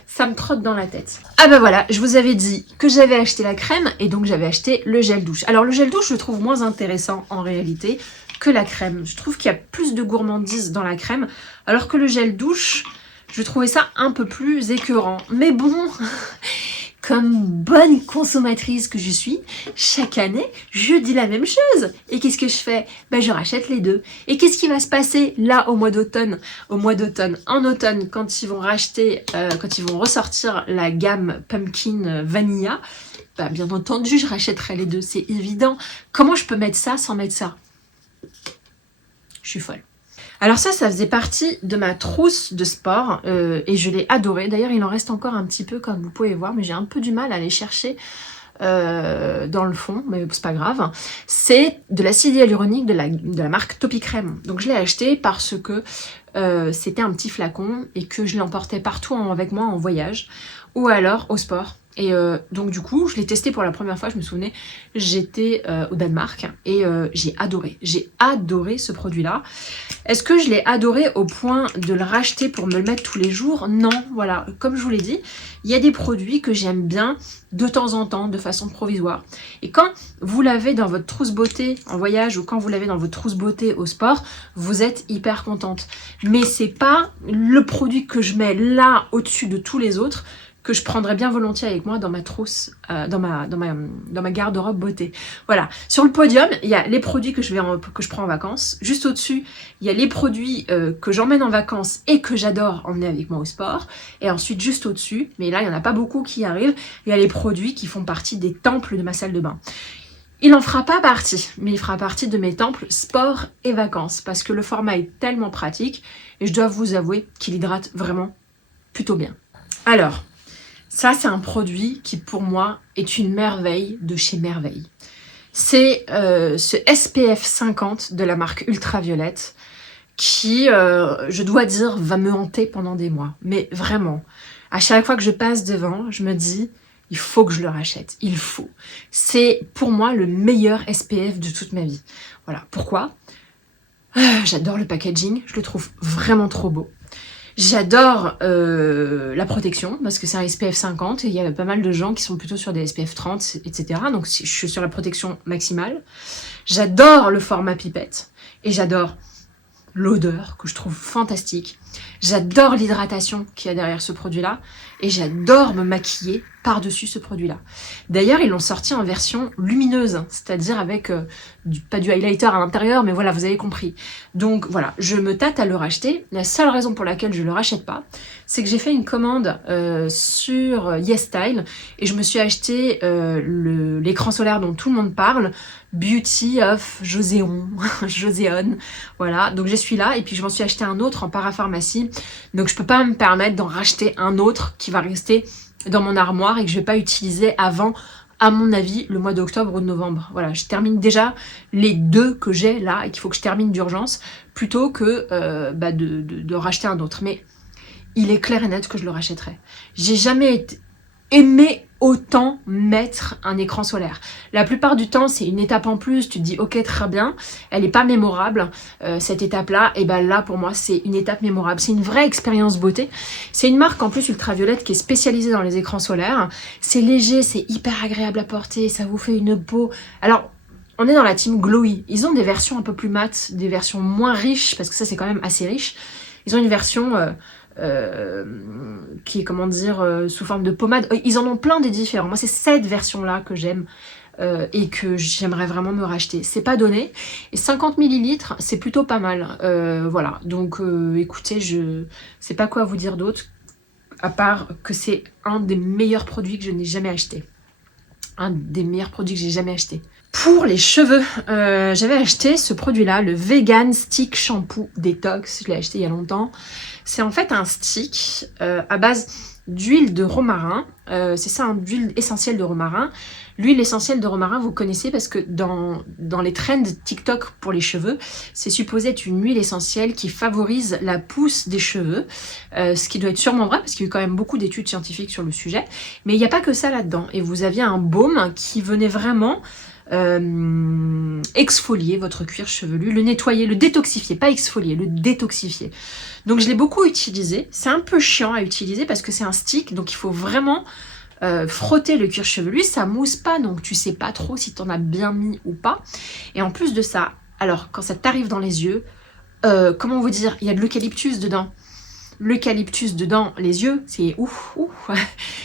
ça me trotte dans la tête. Ah ben voilà, je vous avais dit que j'avais acheté la crème et donc j'avais acheté le gel douche. Alors le gel douche, je le trouve moins intéressant en réalité que la crème. Je trouve qu'il y a plus de gourmandise dans la crème, alors que le gel douche, je trouvais ça un peu plus écœurant. Mais bon, comme bonne consommatrice que je suis, chaque année, je dis la même chose. Et qu'est-ce que je fais? Je rachète les deux. Et qu'est-ce qui va se passer là au mois d'automne? En automne, quand ils vont racheter, quand ils vont ressortir la gamme Pumpkin Vanilla, bien entendu, je rachèterai les deux, c'est évident. Comment je peux mettre ça sans mettre ça? Je suis folle. Alors ça faisait partie de ma trousse de sport et je l'ai adoré. D'ailleurs, il en reste encore un petit peu, comme vous pouvez voir, mais j'ai un peu du mal à aller chercher dans le fond, mais c'est pas grave. C'est de l'acide hyaluronique de la marque Topicrème. Donc je l'ai acheté parce que c'était un petit flacon et que je l'emportais partout avec moi en voyage ou alors au sport. Et donc du coup, je l'ai testé pour la première fois, je me souvenais, j'étais au Danemark et j'ai adoré ce produit-là. Est-ce que je l'ai adoré au point de le racheter pour me le mettre tous les jours? Non, voilà, comme je vous l'ai dit, il y a des produits que j'aime bien de temps en temps, de façon provisoire. Et quand vous l'avez dans votre trousse beauté en voyage ou quand vous l'avez dans votre trousse beauté au sport, vous êtes hyper contente. Mais c'est pas le produit que je mets là au-dessus de tous les autres que je prendrais bien volontiers avec moi dans ma trousse, dans ma garde-robe beauté. Voilà. Sur le podium, il y a les produits que je prends en vacances. Juste au-dessus, il y a les produits que j'emmène en vacances et que j'adore emmener avec moi au sport. Et ensuite, juste au-dessus, mais là, il n'y en a pas beaucoup qui arrivent, il y a les produits qui font partie des temples de ma salle de bain. Il n'en fera pas partie, mais il fera partie de mes temples sport et vacances, parce que le format est tellement pratique, et je dois vous avouer qu'il hydrate vraiment plutôt bien. Alors, ça, c'est un produit qui, pour moi, est une merveille de chez Merveille. C'est ce SPF 50 de la marque Ultraviolette qui, je dois dire, va me hanter pendant des mois. Mais vraiment, à chaque fois que je passe devant, je me dis, il faut que je le rachète. Il faut. C'est, pour moi, le meilleur SPF de toute ma vie. Voilà. Pourquoi ? J'adore le packaging. Je le trouve vraiment trop beau. J'adore la protection parce que c'est un SPF 50 et il y a pas mal de gens qui sont plutôt sur des SPF 30, etc. Donc je suis sur la protection maximale. J'adore le format pipette et j'adore l'odeur que je trouve fantastique. J'adore l'hydratation qu'il y a derrière ce produit-là et j'adore me maquiller par-dessus ce produit-là. D'ailleurs, ils l'ont sorti en version lumineuse, c'est-à-dire avec pas du highlighter à l'intérieur, mais voilà, vous avez compris. Donc voilà, je me tâte à le racheter. La seule raison pour laquelle je le rachète pas, c'est que j'ai fait une commande sur YesStyle et je me suis acheté l'écran solaire dont tout le monde parle, Beauty of Joséon, Joséon, voilà. Donc j'ai celui-là et puis je m'en suis acheté un autre en parapharmacie. Donc je peux pas me permettre d'en racheter un autre qui va rester dans mon armoire et que je vais pas utiliser avant, à mon avis, le mois d'octobre ou de novembre. Voilà, je termine déjà les deux que j'ai là et qu'il faut que je termine d'urgence plutôt que de racheter un autre. Mais il est clair et net que je le rachèterai. J'ai jamais aimé autant mettre un écran solaire. La plupart du temps, c'est une étape en plus, tu te dis ok, très bien, elle est pas mémorable, cette étape-là, et ben là, pour moi, c'est une étape mémorable. C'est une vraie expérience beauté. C'est une marque en plus Ultraviolette qui est spécialisée dans les écrans solaires. C'est léger, c'est hyper agréable à porter, ça vous fait une peau... Alors, on est dans la team Glowy. Ils ont des versions un peu plus mates, des versions moins riches, parce que ça, c'est quand même assez riche. Ils ont une version... qui est, comment dire, sous forme de pommade. Ils en ont plein des différents. Moi, c'est cette version-là que j'aime et que j'aimerais vraiment me racheter. C'est pas donné. Et 50 ml, c'est plutôt pas mal. Voilà. Donc, écoutez, je sais pas quoi vous dire d'autre, à part que c'est un des meilleurs produits que je n'ai jamais acheté. Un des meilleurs produits que j'ai jamais acheté. Pour les cheveux, j'avais acheté ce produit-là, le Vegan Stick Shampoo Detox. Je l'ai acheté il y a longtemps. C'est en fait un stick à base d'huile de romarin. C'est ça, une huile essentielle de romarin. L'huile essentielle de romarin, vous connaissez parce que dans les trends TikTok pour les cheveux, c'est supposé être une huile essentielle qui favorise la pousse des cheveux. Ce qui doit être sûrement vrai parce qu'il y a eu quand même beaucoup d'études scientifiques sur le sujet. Mais il n'y a pas que ça là-dedans. Et vous aviez un baume qui venait vraiment... exfolier votre cuir chevelu, le nettoyer, le détoxifier, pas exfolier, le détoxifier. Donc je l'ai beaucoup utilisé. C'est un peu chiant à utiliser parce que c'est un stick, donc il faut vraiment frotter le cuir chevelu. Ça mousse pas, donc tu sais pas trop si t'en as bien mis ou pas. Et en plus de ça, alors quand ça t'arrive dans les yeux, comment vous dire, il y a de l'eucalyptus dedans. L'eucalyptus dedans, les yeux, c'est ouf,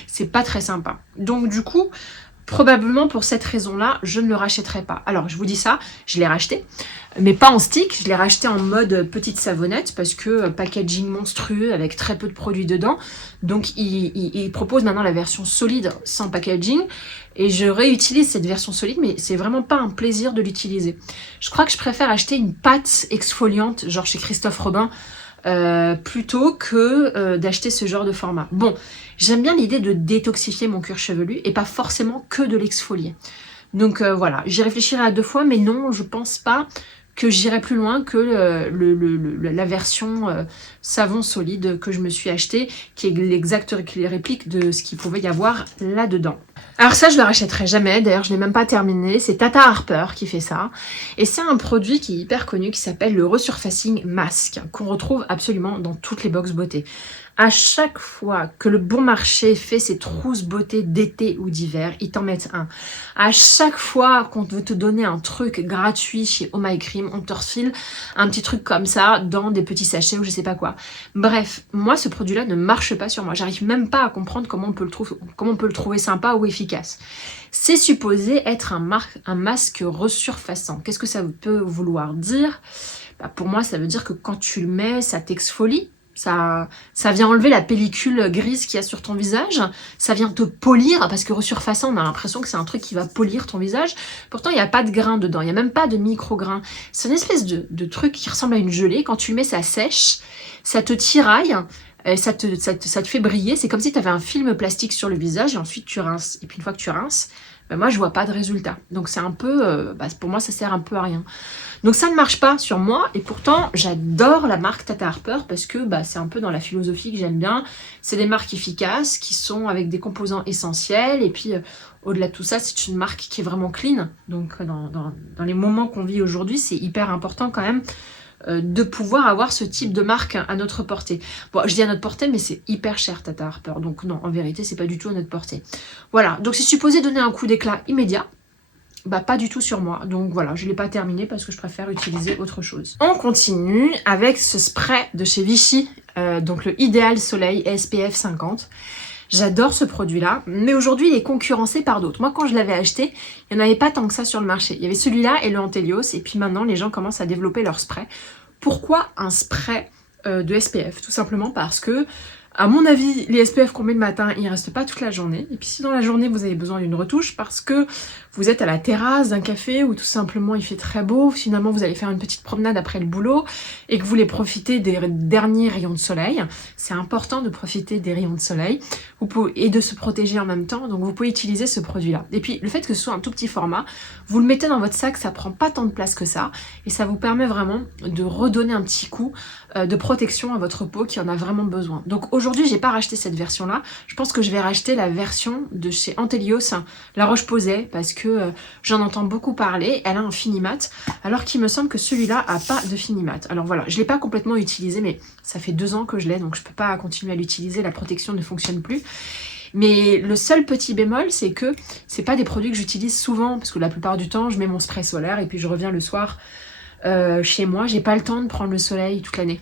c'est pas très sympa. Donc du coup, probablement pour cette raison-là, je ne le rachèterai pas. Alors, je vous dis ça, je l'ai racheté, mais pas en stick, je l'ai racheté en mode petite savonnette parce que packaging monstrueux avec très peu de produits dedans. Donc, il propose maintenant la version solide sans packaging et je réutilise cette version solide, mais c'est vraiment pas un plaisir de l'utiliser. Je crois que je préfère acheter une pâte exfoliante, genre chez Christophe Robin, plutôt que d'acheter ce genre de format. Bon, j'aime bien l'idée de détoxifier mon cuir chevelu et pas forcément que de l'exfolier. Donc voilà, j'y réfléchirai à deux fois, mais non, je pense pas que j'irai plus loin que la version savon solide que je me suis acheté, qui est l'exacte réplique de ce qu'il pouvait y avoir là-dedans. Alors ça, je le rachèterai jamais, d'ailleurs je l'ai même pas terminé, c'est Tata Harper qui fait ça, et c'est un produit qui est hyper connu, qui s'appelle le Resurfacing Mask, qu'on retrouve absolument dans toutes les box beauté. À chaque fois que le bon marché fait ses trousses beauté d'été ou d'hiver, ils t'en mettent un. À chaque fois qu'on veut te donner un truc gratuit chez Oh My Cream, on te refile un petit truc comme ça dans des petits sachets ou je sais pas quoi. Bref, moi ce produit-là ne marche pas sur moi. J'arrive même pas à comprendre comment on peut le trouver sympa ou efficace. C'est supposé être un masque resurfaçant. Qu'est-ce que ça peut vouloir dire ? Pour moi, ça veut dire que quand tu le mets, ça t'exfolie. Ça vient enlever la pellicule grise qu'il y a sur ton visage, ça vient te polir, parce que resurfaçant, on a l'impression que c'est un truc qui va polir ton visage. Pourtant, il n'y a pas de grains dedans, il n'y a même pas de micro-grains. C'est une espèce de truc qui ressemble à une gelée. Quand tu le mets, ça sèche, ça te tiraille, ça te fait briller. C'est comme si tu avais un film plastique sur le visage et ensuite tu rinces. Et puis une fois que tu rinces, moi je vois pas de résultat. Donc c'est un peu, pour moi ça sert un peu à rien. Donc ça ne marche pas sur moi et pourtant j'adore la marque Tata Harper parce que c'est un peu dans la philosophie que j'aime bien. C'est des marques efficaces qui sont avec des composants essentiels et puis au-delà de tout ça c'est une marque qui est vraiment clean. Donc dans les moments qu'on vit aujourd'hui c'est hyper important quand même de pouvoir avoir ce type de marque à notre portée. Bon, je dis à notre portée, mais c'est hyper cher Tata Harper, donc non, en vérité, c'est pas du tout à notre portée. Voilà, donc c'est supposé donner un coup d'éclat immédiat, pas du tout sur moi, donc voilà, je l'ai pas terminé parce que je préfère utiliser autre chose. On continue avec ce spray de chez Vichy, donc le Idéal Soleil SPF 50. J'adore ce produit-là, mais aujourd'hui, il est concurrencé par d'autres. Moi, quand je l'avais acheté, il n'y en avait pas tant que ça sur le marché. Il y avait celui-là et le Antelios, et puis maintenant, les gens commencent à développer leur spray. Pourquoi un spray de SPF? Tout simplement parce que, à mon avis, les SPF qu'on met le matin, ils restent pas toute la journée. Et puis si dans la journée, vous avez besoin d'une retouche parce que vous êtes à la terrasse d'un café ou tout simplement il fait très beau, finalement vous allez faire une petite promenade après le boulot et que vous voulez profiter des derniers rayons de soleil, c'est important de profiter des rayons de soleil et de se protéger en même temps, donc vous pouvez utiliser ce produit-là. Et puis le fait que ce soit un tout petit format, vous le mettez dans votre sac, ça prend pas tant de place que ça et ça vous permet vraiment de redonner un petit coup de protection à votre peau qui en a vraiment besoin. Donc aujourd'hui, j'ai pas racheté cette version-là, je pense que je vais racheter la version de chez Antelios, la Roche-Posay, parce que j'en entends beaucoup parler, elle a un finimat, alors qu'il me semble que celui-là a pas de finimat. Alors voilà, je l'ai pas complètement utilisé, mais ça fait 2 ans que je l'ai, donc je peux pas continuer à l'utiliser, la protection ne fonctionne plus. Mais le seul petit bémol, c'est que c'est pas des produits que j'utilise souvent, parce que la plupart du temps, je mets mon spray solaire et puis je reviens le soir chez moi. J'ai pas le temps de prendre le soleil toute l'année.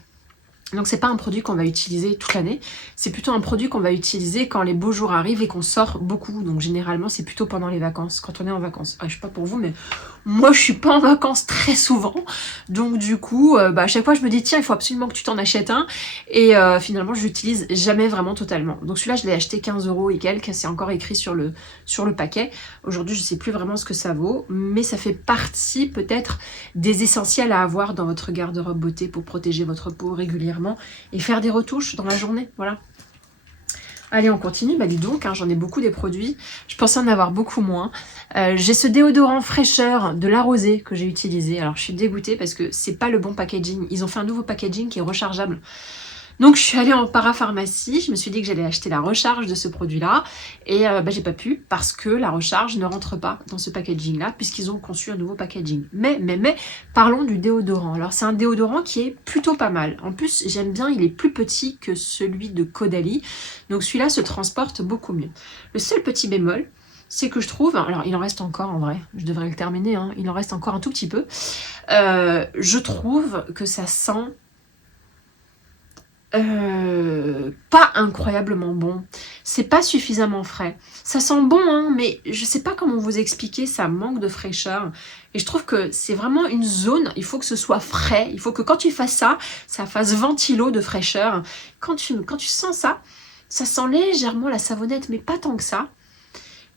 Donc c'est pas un produit qu'on va utiliser toute l'année, c'est plutôt un produit qu'on va utiliser quand les beaux jours arrivent et qu'on sort beaucoup. Donc généralement c'est plutôt pendant les vacances, quand on est en vacances. Je sais pas pour vous, mais moi je suis pas en vacances très souvent. Donc du coup, à chaque fois je me dis tiens il faut absolument que tu t'en achètes un. Et finalement je l'utilise jamais vraiment totalement. Donc celui-là je l'ai acheté 15 € et quelques, c'est encore écrit sur le paquet. Aujourd'hui je sais plus vraiment ce que ça vaut, mais ça fait partie peut-être des essentiels à avoir dans votre garde-robe beauté pour protéger votre peau régulièrement et faire des retouches dans la journée, voilà. Allez, on continue, dis donc, j'en ai beaucoup des produits, je pensais en avoir beaucoup moins. J'ai ce déodorant fraîcheur de La Rosée que j'ai utilisé, alors je suis dégoûtée parce que c'est pas le bon packaging, ils ont fait un nouveau packaging qui est rechargeable. Donc je suis allée en parapharmacie, je me suis dit que j'allais acheter la recharge de ce produit-là et j'ai pas pu parce que la recharge ne rentre pas dans ce packaging-là puisqu'ils ont conçu un nouveau packaging. Mais, parlons du déodorant. Alors c'est un déodorant qui est plutôt pas mal. En plus, j'aime bien, il est plus petit que celui de Caudalie, donc celui-là se transporte beaucoup mieux. Le seul petit bémol, c'est que je trouve, alors il en reste encore en vrai, je devrais le terminer, il en reste encore un tout petit peu, je trouve que ça sent pas incroyablement bon, c'est pas suffisamment frais, ça sent bon mais je sais pas comment vous expliquer, ça manque de fraîcheur et je trouve que c'est vraiment une zone, il faut que ce soit frais, il faut que quand tu fasses ça fasse ventilo de fraîcheur, quand tu sens ça sent légèrement la savonnette mais pas tant que ça.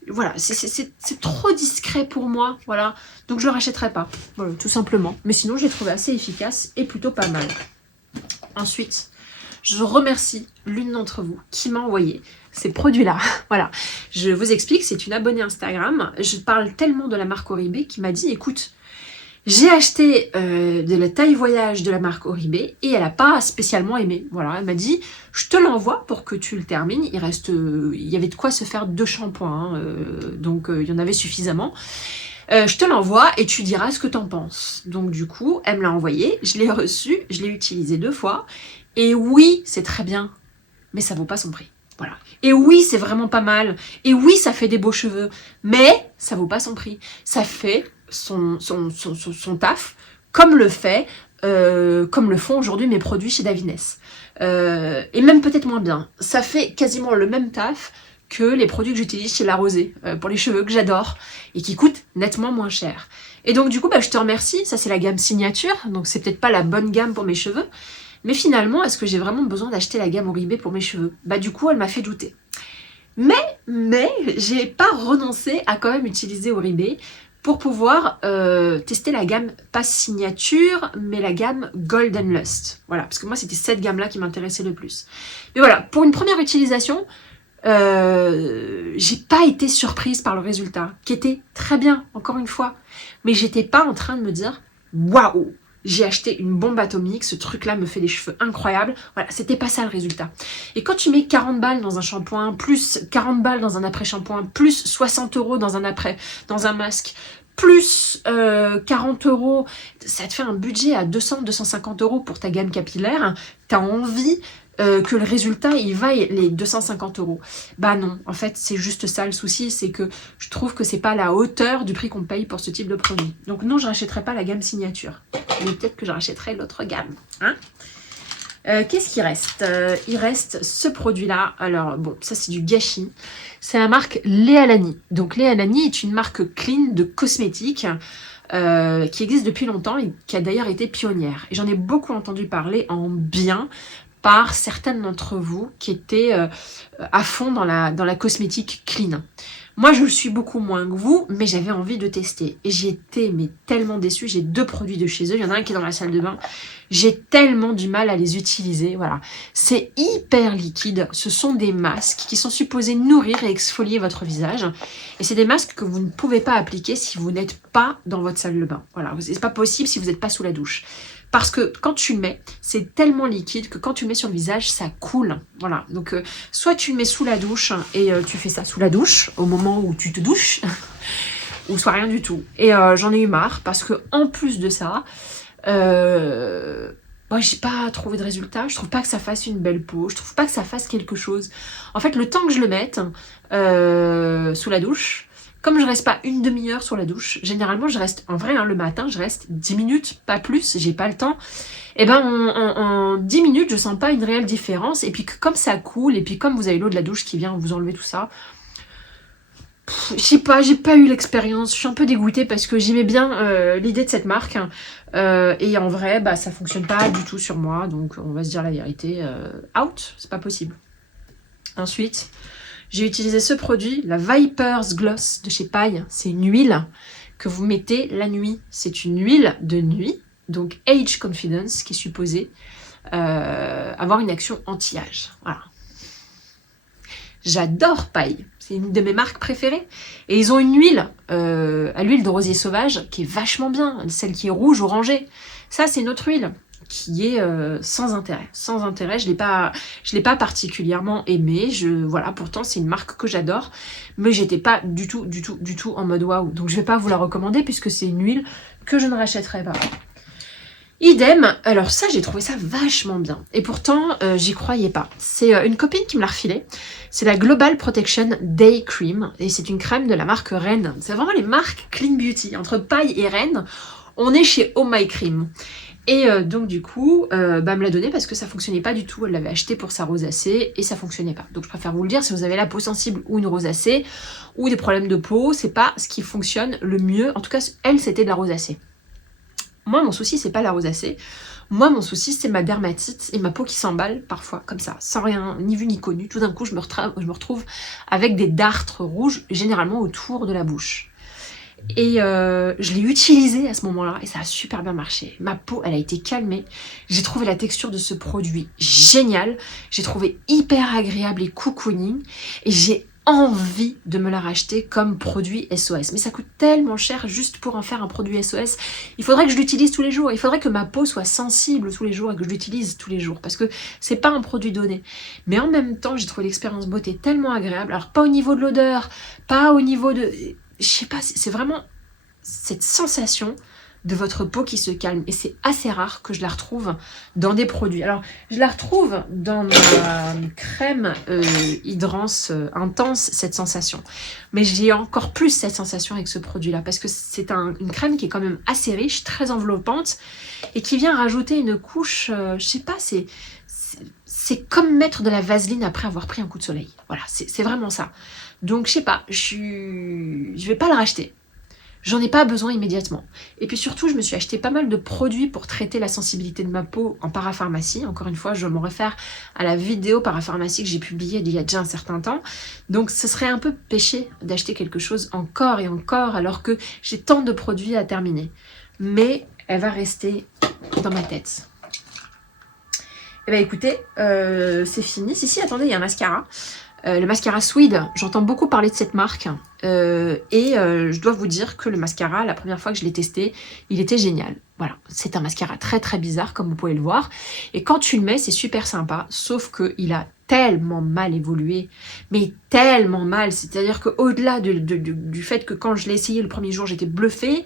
Voilà, c'est trop discret pour moi, voilà, donc je le rachèterai pas, voilà, tout simplement, mais sinon je l'ai trouvé assez efficace et plutôt pas mal. Ensuite, je remercie l'une d'entre vous qui m'a envoyé ces produits-là. Voilà, je vous explique, c'est une abonnée Instagram. Je parle tellement de la marque Oribe qui m'a dit, écoute, J'ai acheté de la taille voyage de la marque Oribe et elle n'a pas spécialement aimé. Voilà, elle m'a dit je te l'envoie pour que tu le termines. Il y avait de quoi se faire 2 shampoings, hein, donc il y en avait suffisamment. Je te l'envoie et tu diras ce que t'en penses. Donc du coup, elle me l'a envoyé, je l'ai reçu, je l'ai utilisé 2 fois. Et oui, c'est très bien, mais ça vaut pas son prix. Voilà. Et oui, c'est vraiment pas mal. Et oui, ça fait des beaux cheveux, mais ça vaut pas son prix. Ça fait son taf, comme comme le font aujourd'hui mes produits chez Davines. Et même peut-être moins bien. Ça fait quasiment le même taf que les produits que j'utilise chez La Rosée pour les cheveux, que j'adore, et qui coûtent nettement moins cher. Et donc du coup, je te remercie, ça c'est la gamme signature, donc c'est peut-être pas la bonne gamme pour mes cheveux, mais finalement, est-ce que j'ai vraiment besoin d'acheter la gamme Oribe pour mes cheveux? Du coup, elle m'a fait douter. Mais j'ai pas renoncé à quand même utiliser Oribe pour pouvoir tester la gamme, pas signature, mais la gamme Golden Lust. Voilà, parce que moi, c'était cette gamme-là qui m'intéressait le plus. Mais voilà, pour une première utilisation, j'ai pas été surprise par le résultat, qui était très bien, encore une fois. Mais j'étais pas en train de me dire, waouh, j'ai acheté une bombe atomique, ce truc-là me fait des cheveux incroyables. Voilà, c'était pas ça le résultat. Et quand tu mets 40 balles dans un shampoing, plus 40 balles dans un après-shampoing, plus 60 € dans un masque, plus 40 €, ça te fait un budget à 200-250 € pour ta gamme capillaire. T'as envie que le résultat il vaille les 250 €. Non, en fait c'est juste ça le souci, c'est que je trouve que c'est pas à la hauteur du prix qu'on paye pour ce type de produit. Donc non, je rachèterai pas la gamme signature, mais peut-être que je rachèterai l'autre gamme, hein. Qu'est-ce qui reste? Il reste ce produit-là. Alors bon, ça c'est du gâchis. C'est la marque Léa Lani. Donc Léa Lani est une marque clean de cosmétiques qui existe depuis longtemps et qui a d'ailleurs été pionnière. Et j'en ai beaucoup entendu parler en bien par certaines d'entre vous qui étaient à fond dans la cosmétique clean. Moi, je le suis beaucoup moins que vous, mais j'avais envie de tester. Et j'ai été tellement déçue. J'ai 2 produits de chez eux. Il y en a un qui est dans la salle de bain. J'ai tellement du mal à les utiliser. Voilà. C'est hyper liquide. Ce sont des masques qui sont supposés nourrir et exfolier votre visage. Et c'est des masques que vous ne pouvez pas appliquer si vous n'êtes pas dans votre salle de bain. Voilà. C'est pas possible si vous n'êtes pas sous la douche. Parce que quand tu le mets, c'est tellement liquide que quand tu le mets sur le visage, ça coule. Voilà. Donc, soit tu le mets sous la douche et tu fais ça sous la douche au moment où tu te douches, ou soit rien du tout. Et j'en ai eu marre parce que en plus de ça, j'ai pas trouvé de résultat. Je trouve pas que ça fasse une belle peau. Je trouve pas que ça fasse quelque chose. En fait, le temps que je le mette sous la douche, comme je reste pas une demi-heure sur la douche, généralement je reste, en vrai, le matin, je reste 10 minutes, pas plus, j'ai pas le temps. Et en 10 minutes, je sens pas une réelle différence. Et puis comme ça coule, et puis comme vous avez l'eau de la douche qui vient vous enlever tout ça, je sais pas, j'ai pas eu l'expérience. Je suis un peu dégoûtée parce que j'aimais bien l'idée de cette marque. Et en vrai, ça fonctionne pas du tout sur moi. Donc on va se dire la vérité, out, c'est pas possible. Ensuite, j'ai utilisé ce produit, la Vipers Gloss de chez Paille. C'est une huile que vous mettez la nuit. C'est une huile de nuit, donc Age Confidence, qui est supposée avoir une action anti-âge. Voilà. J'adore Paille. C'est une de mes marques préférées. Et ils ont une huile, à l'huile de rosier sauvage, qui est vachement bien. Celle qui est rouge, orangée. Ça, c'est notre huile qui est sans intérêt. Sans intérêt, je l'ai pas particulièrement aimée. Voilà, pourtant c'est une marque que j'adore, mais j'étais pas du tout en mode waouh. Donc je vais pas vous la recommander puisque c'est une huile que je ne rachèterai pas. Idem, alors ça j'ai trouvé ça vachement bien. Et pourtant j'y croyais pas. C'est une copine qui me l'a refilé. C'est la Global Protection Day Cream et c'est une crème de la marque Rennes. C'est vraiment les marques Clean Beauty. Entre Paille et Rennes, on est chez Oh My Cream. Et donc du coup, me l'a donné parce que ça fonctionnait pas du tout. Elle l'avait acheté pour sa rosacée et ça fonctionnait pas. Donc je préfère vous le dire, si vous avez la peau sensible ou une rosacée ou des problèmes de peau, c'est pas ce qui fonctionne le mieux. En tout cas, elle, c'était de la rosacée. Moi, mon souci, c'est pas la rosacée. Moi, mon souci, c'est ma dermatite et ma peau qui s'emballe parfois, comme ça, sans rien, ni vu ni connu. Tout d'un coup, je me retrouve avec des dartres rouges, généralement autour de la bouche. Et je l'ai utilisé à ce moment-là et ça a super bien marché. Ma peau, elle a été calmée. J'ai trouvé la texture de ce produit géniale. J'ai trouvé hyper agréable et cocooning. Et j'ai envie de me la racheter comme produit SOS. Mais ça coûte tellement cher juste pour en faire un produit SOS. Il faudrait que je l'utilise tous les jours. Il faudrait que ma peau soit sensible tous les jours et que je l'utilise tous les jours. Parce que c'est pas un produit donné. Mais en même temps, j'ai trouvé l'expérience beauté tellement agréable. Alors pas au niveau de l'odeur, pas au niveau de... Je sais pas, c'est vraiment cette sensation de votre peau qui se calme. Et c'est assez rare que je la retrouve dans des produits. Alors, je la retrouve dans ma crème Hydrance Intense, cette sensation. Mais j'ai encore plus cette sensation avec ce produit-là, parce que c'est une crème qui est quand même assez riche, très enveloppante, et qui vient rajouter une couche, je sais pas, c'est comme mettre de la vaseline après avoir pris un coup de soleil. Voilà, c'est vraiment ça. Donc, je sais pas, je vais pas le racheter. J'en ai pas besoin immédiatement. Et puis surtout, je me suis acheté pas mal de produits pour traiter la sensibilité de ma peau en parapharmacie. Encore une fois, je me réfère à la vidéo parapharmacie que j'ai publiée il y a déjà un certain temps. Donc ce serait un peu péché d'acheter quelque chose encore et encore alors que j'ai tant de produits à terminer. Mais elle va rester dans ma tête. Eh bien écoutez, c'est fini. Si, attendez, il y a un mascara. Le mascara Swede, j'entends beaucoup parler de cette marque je dois vous dire que le mascara, la première fois que je l'ai testé, il était génial. Voilà, c'est un mascara très très bizarre comme vous pouvez le voir et quand tu le mets c'est super sympa, sauf qu'il a tellement mal évolué, mais tellement mal, c'est-à-dire qu'au-delà du fait que quand je l'ai essayé le premier jour j'étais bluffée,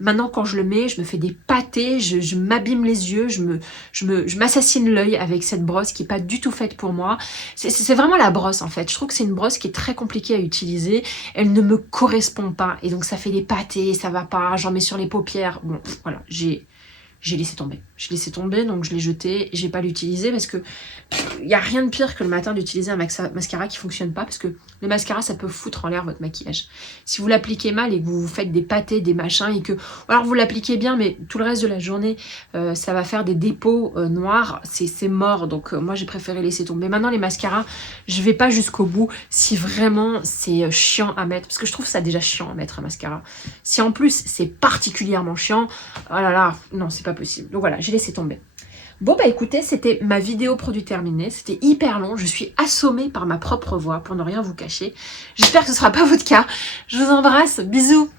maintenant quand je le mets je me fais des pâtés, je m'abîme les yeux, je m'assassine l'œil avec cette brosse qui est pas du tout faite pour moi. C'est vraiment la brosse en fait, je trouve que c'est une brosse qui est très compliquée à utiliser, elle ne me correspond pas et donc ça fait des pâtés, ça va pas, j'en mets sur les paupières, bon voilà, j'ai laissé tomber. J'ai laissé tomber, donc je l'ai jeté. J'ai pas l'utilisé parce que il y a rien de pire que le matin d'utiliser un mascara qui fonctionne pas parce que le mascara, ça peut foutre en l'air votre maquillage. Si vous l'appliquez mal et que vous faites des pâtés, des machins et que... Alors vous l'appliquez bien, mais tout le reste de la journée, ça va faire des dépôts noirs. C'est mort, donc moi j'ai préféré laisser tomber. Maintenant les mascaras, je vais pas jusqu'au bout si vraiment c'est chiant à mettre. Parce que je trouve ça déjà chiant à mettre un mascara. Si en plus c'est particulièrement chiant, oh là là, non c'est pas possible. Donc voilà, j'ai laissé tomber. Bon bah écoutez, c'était ma vidéo produit terminée, c'était hyper long, je suis assommée par ma propre voix pour ne rien vous cacher. J'espère que ce ne sera pas votre cas. Je vous embrasse, bisous.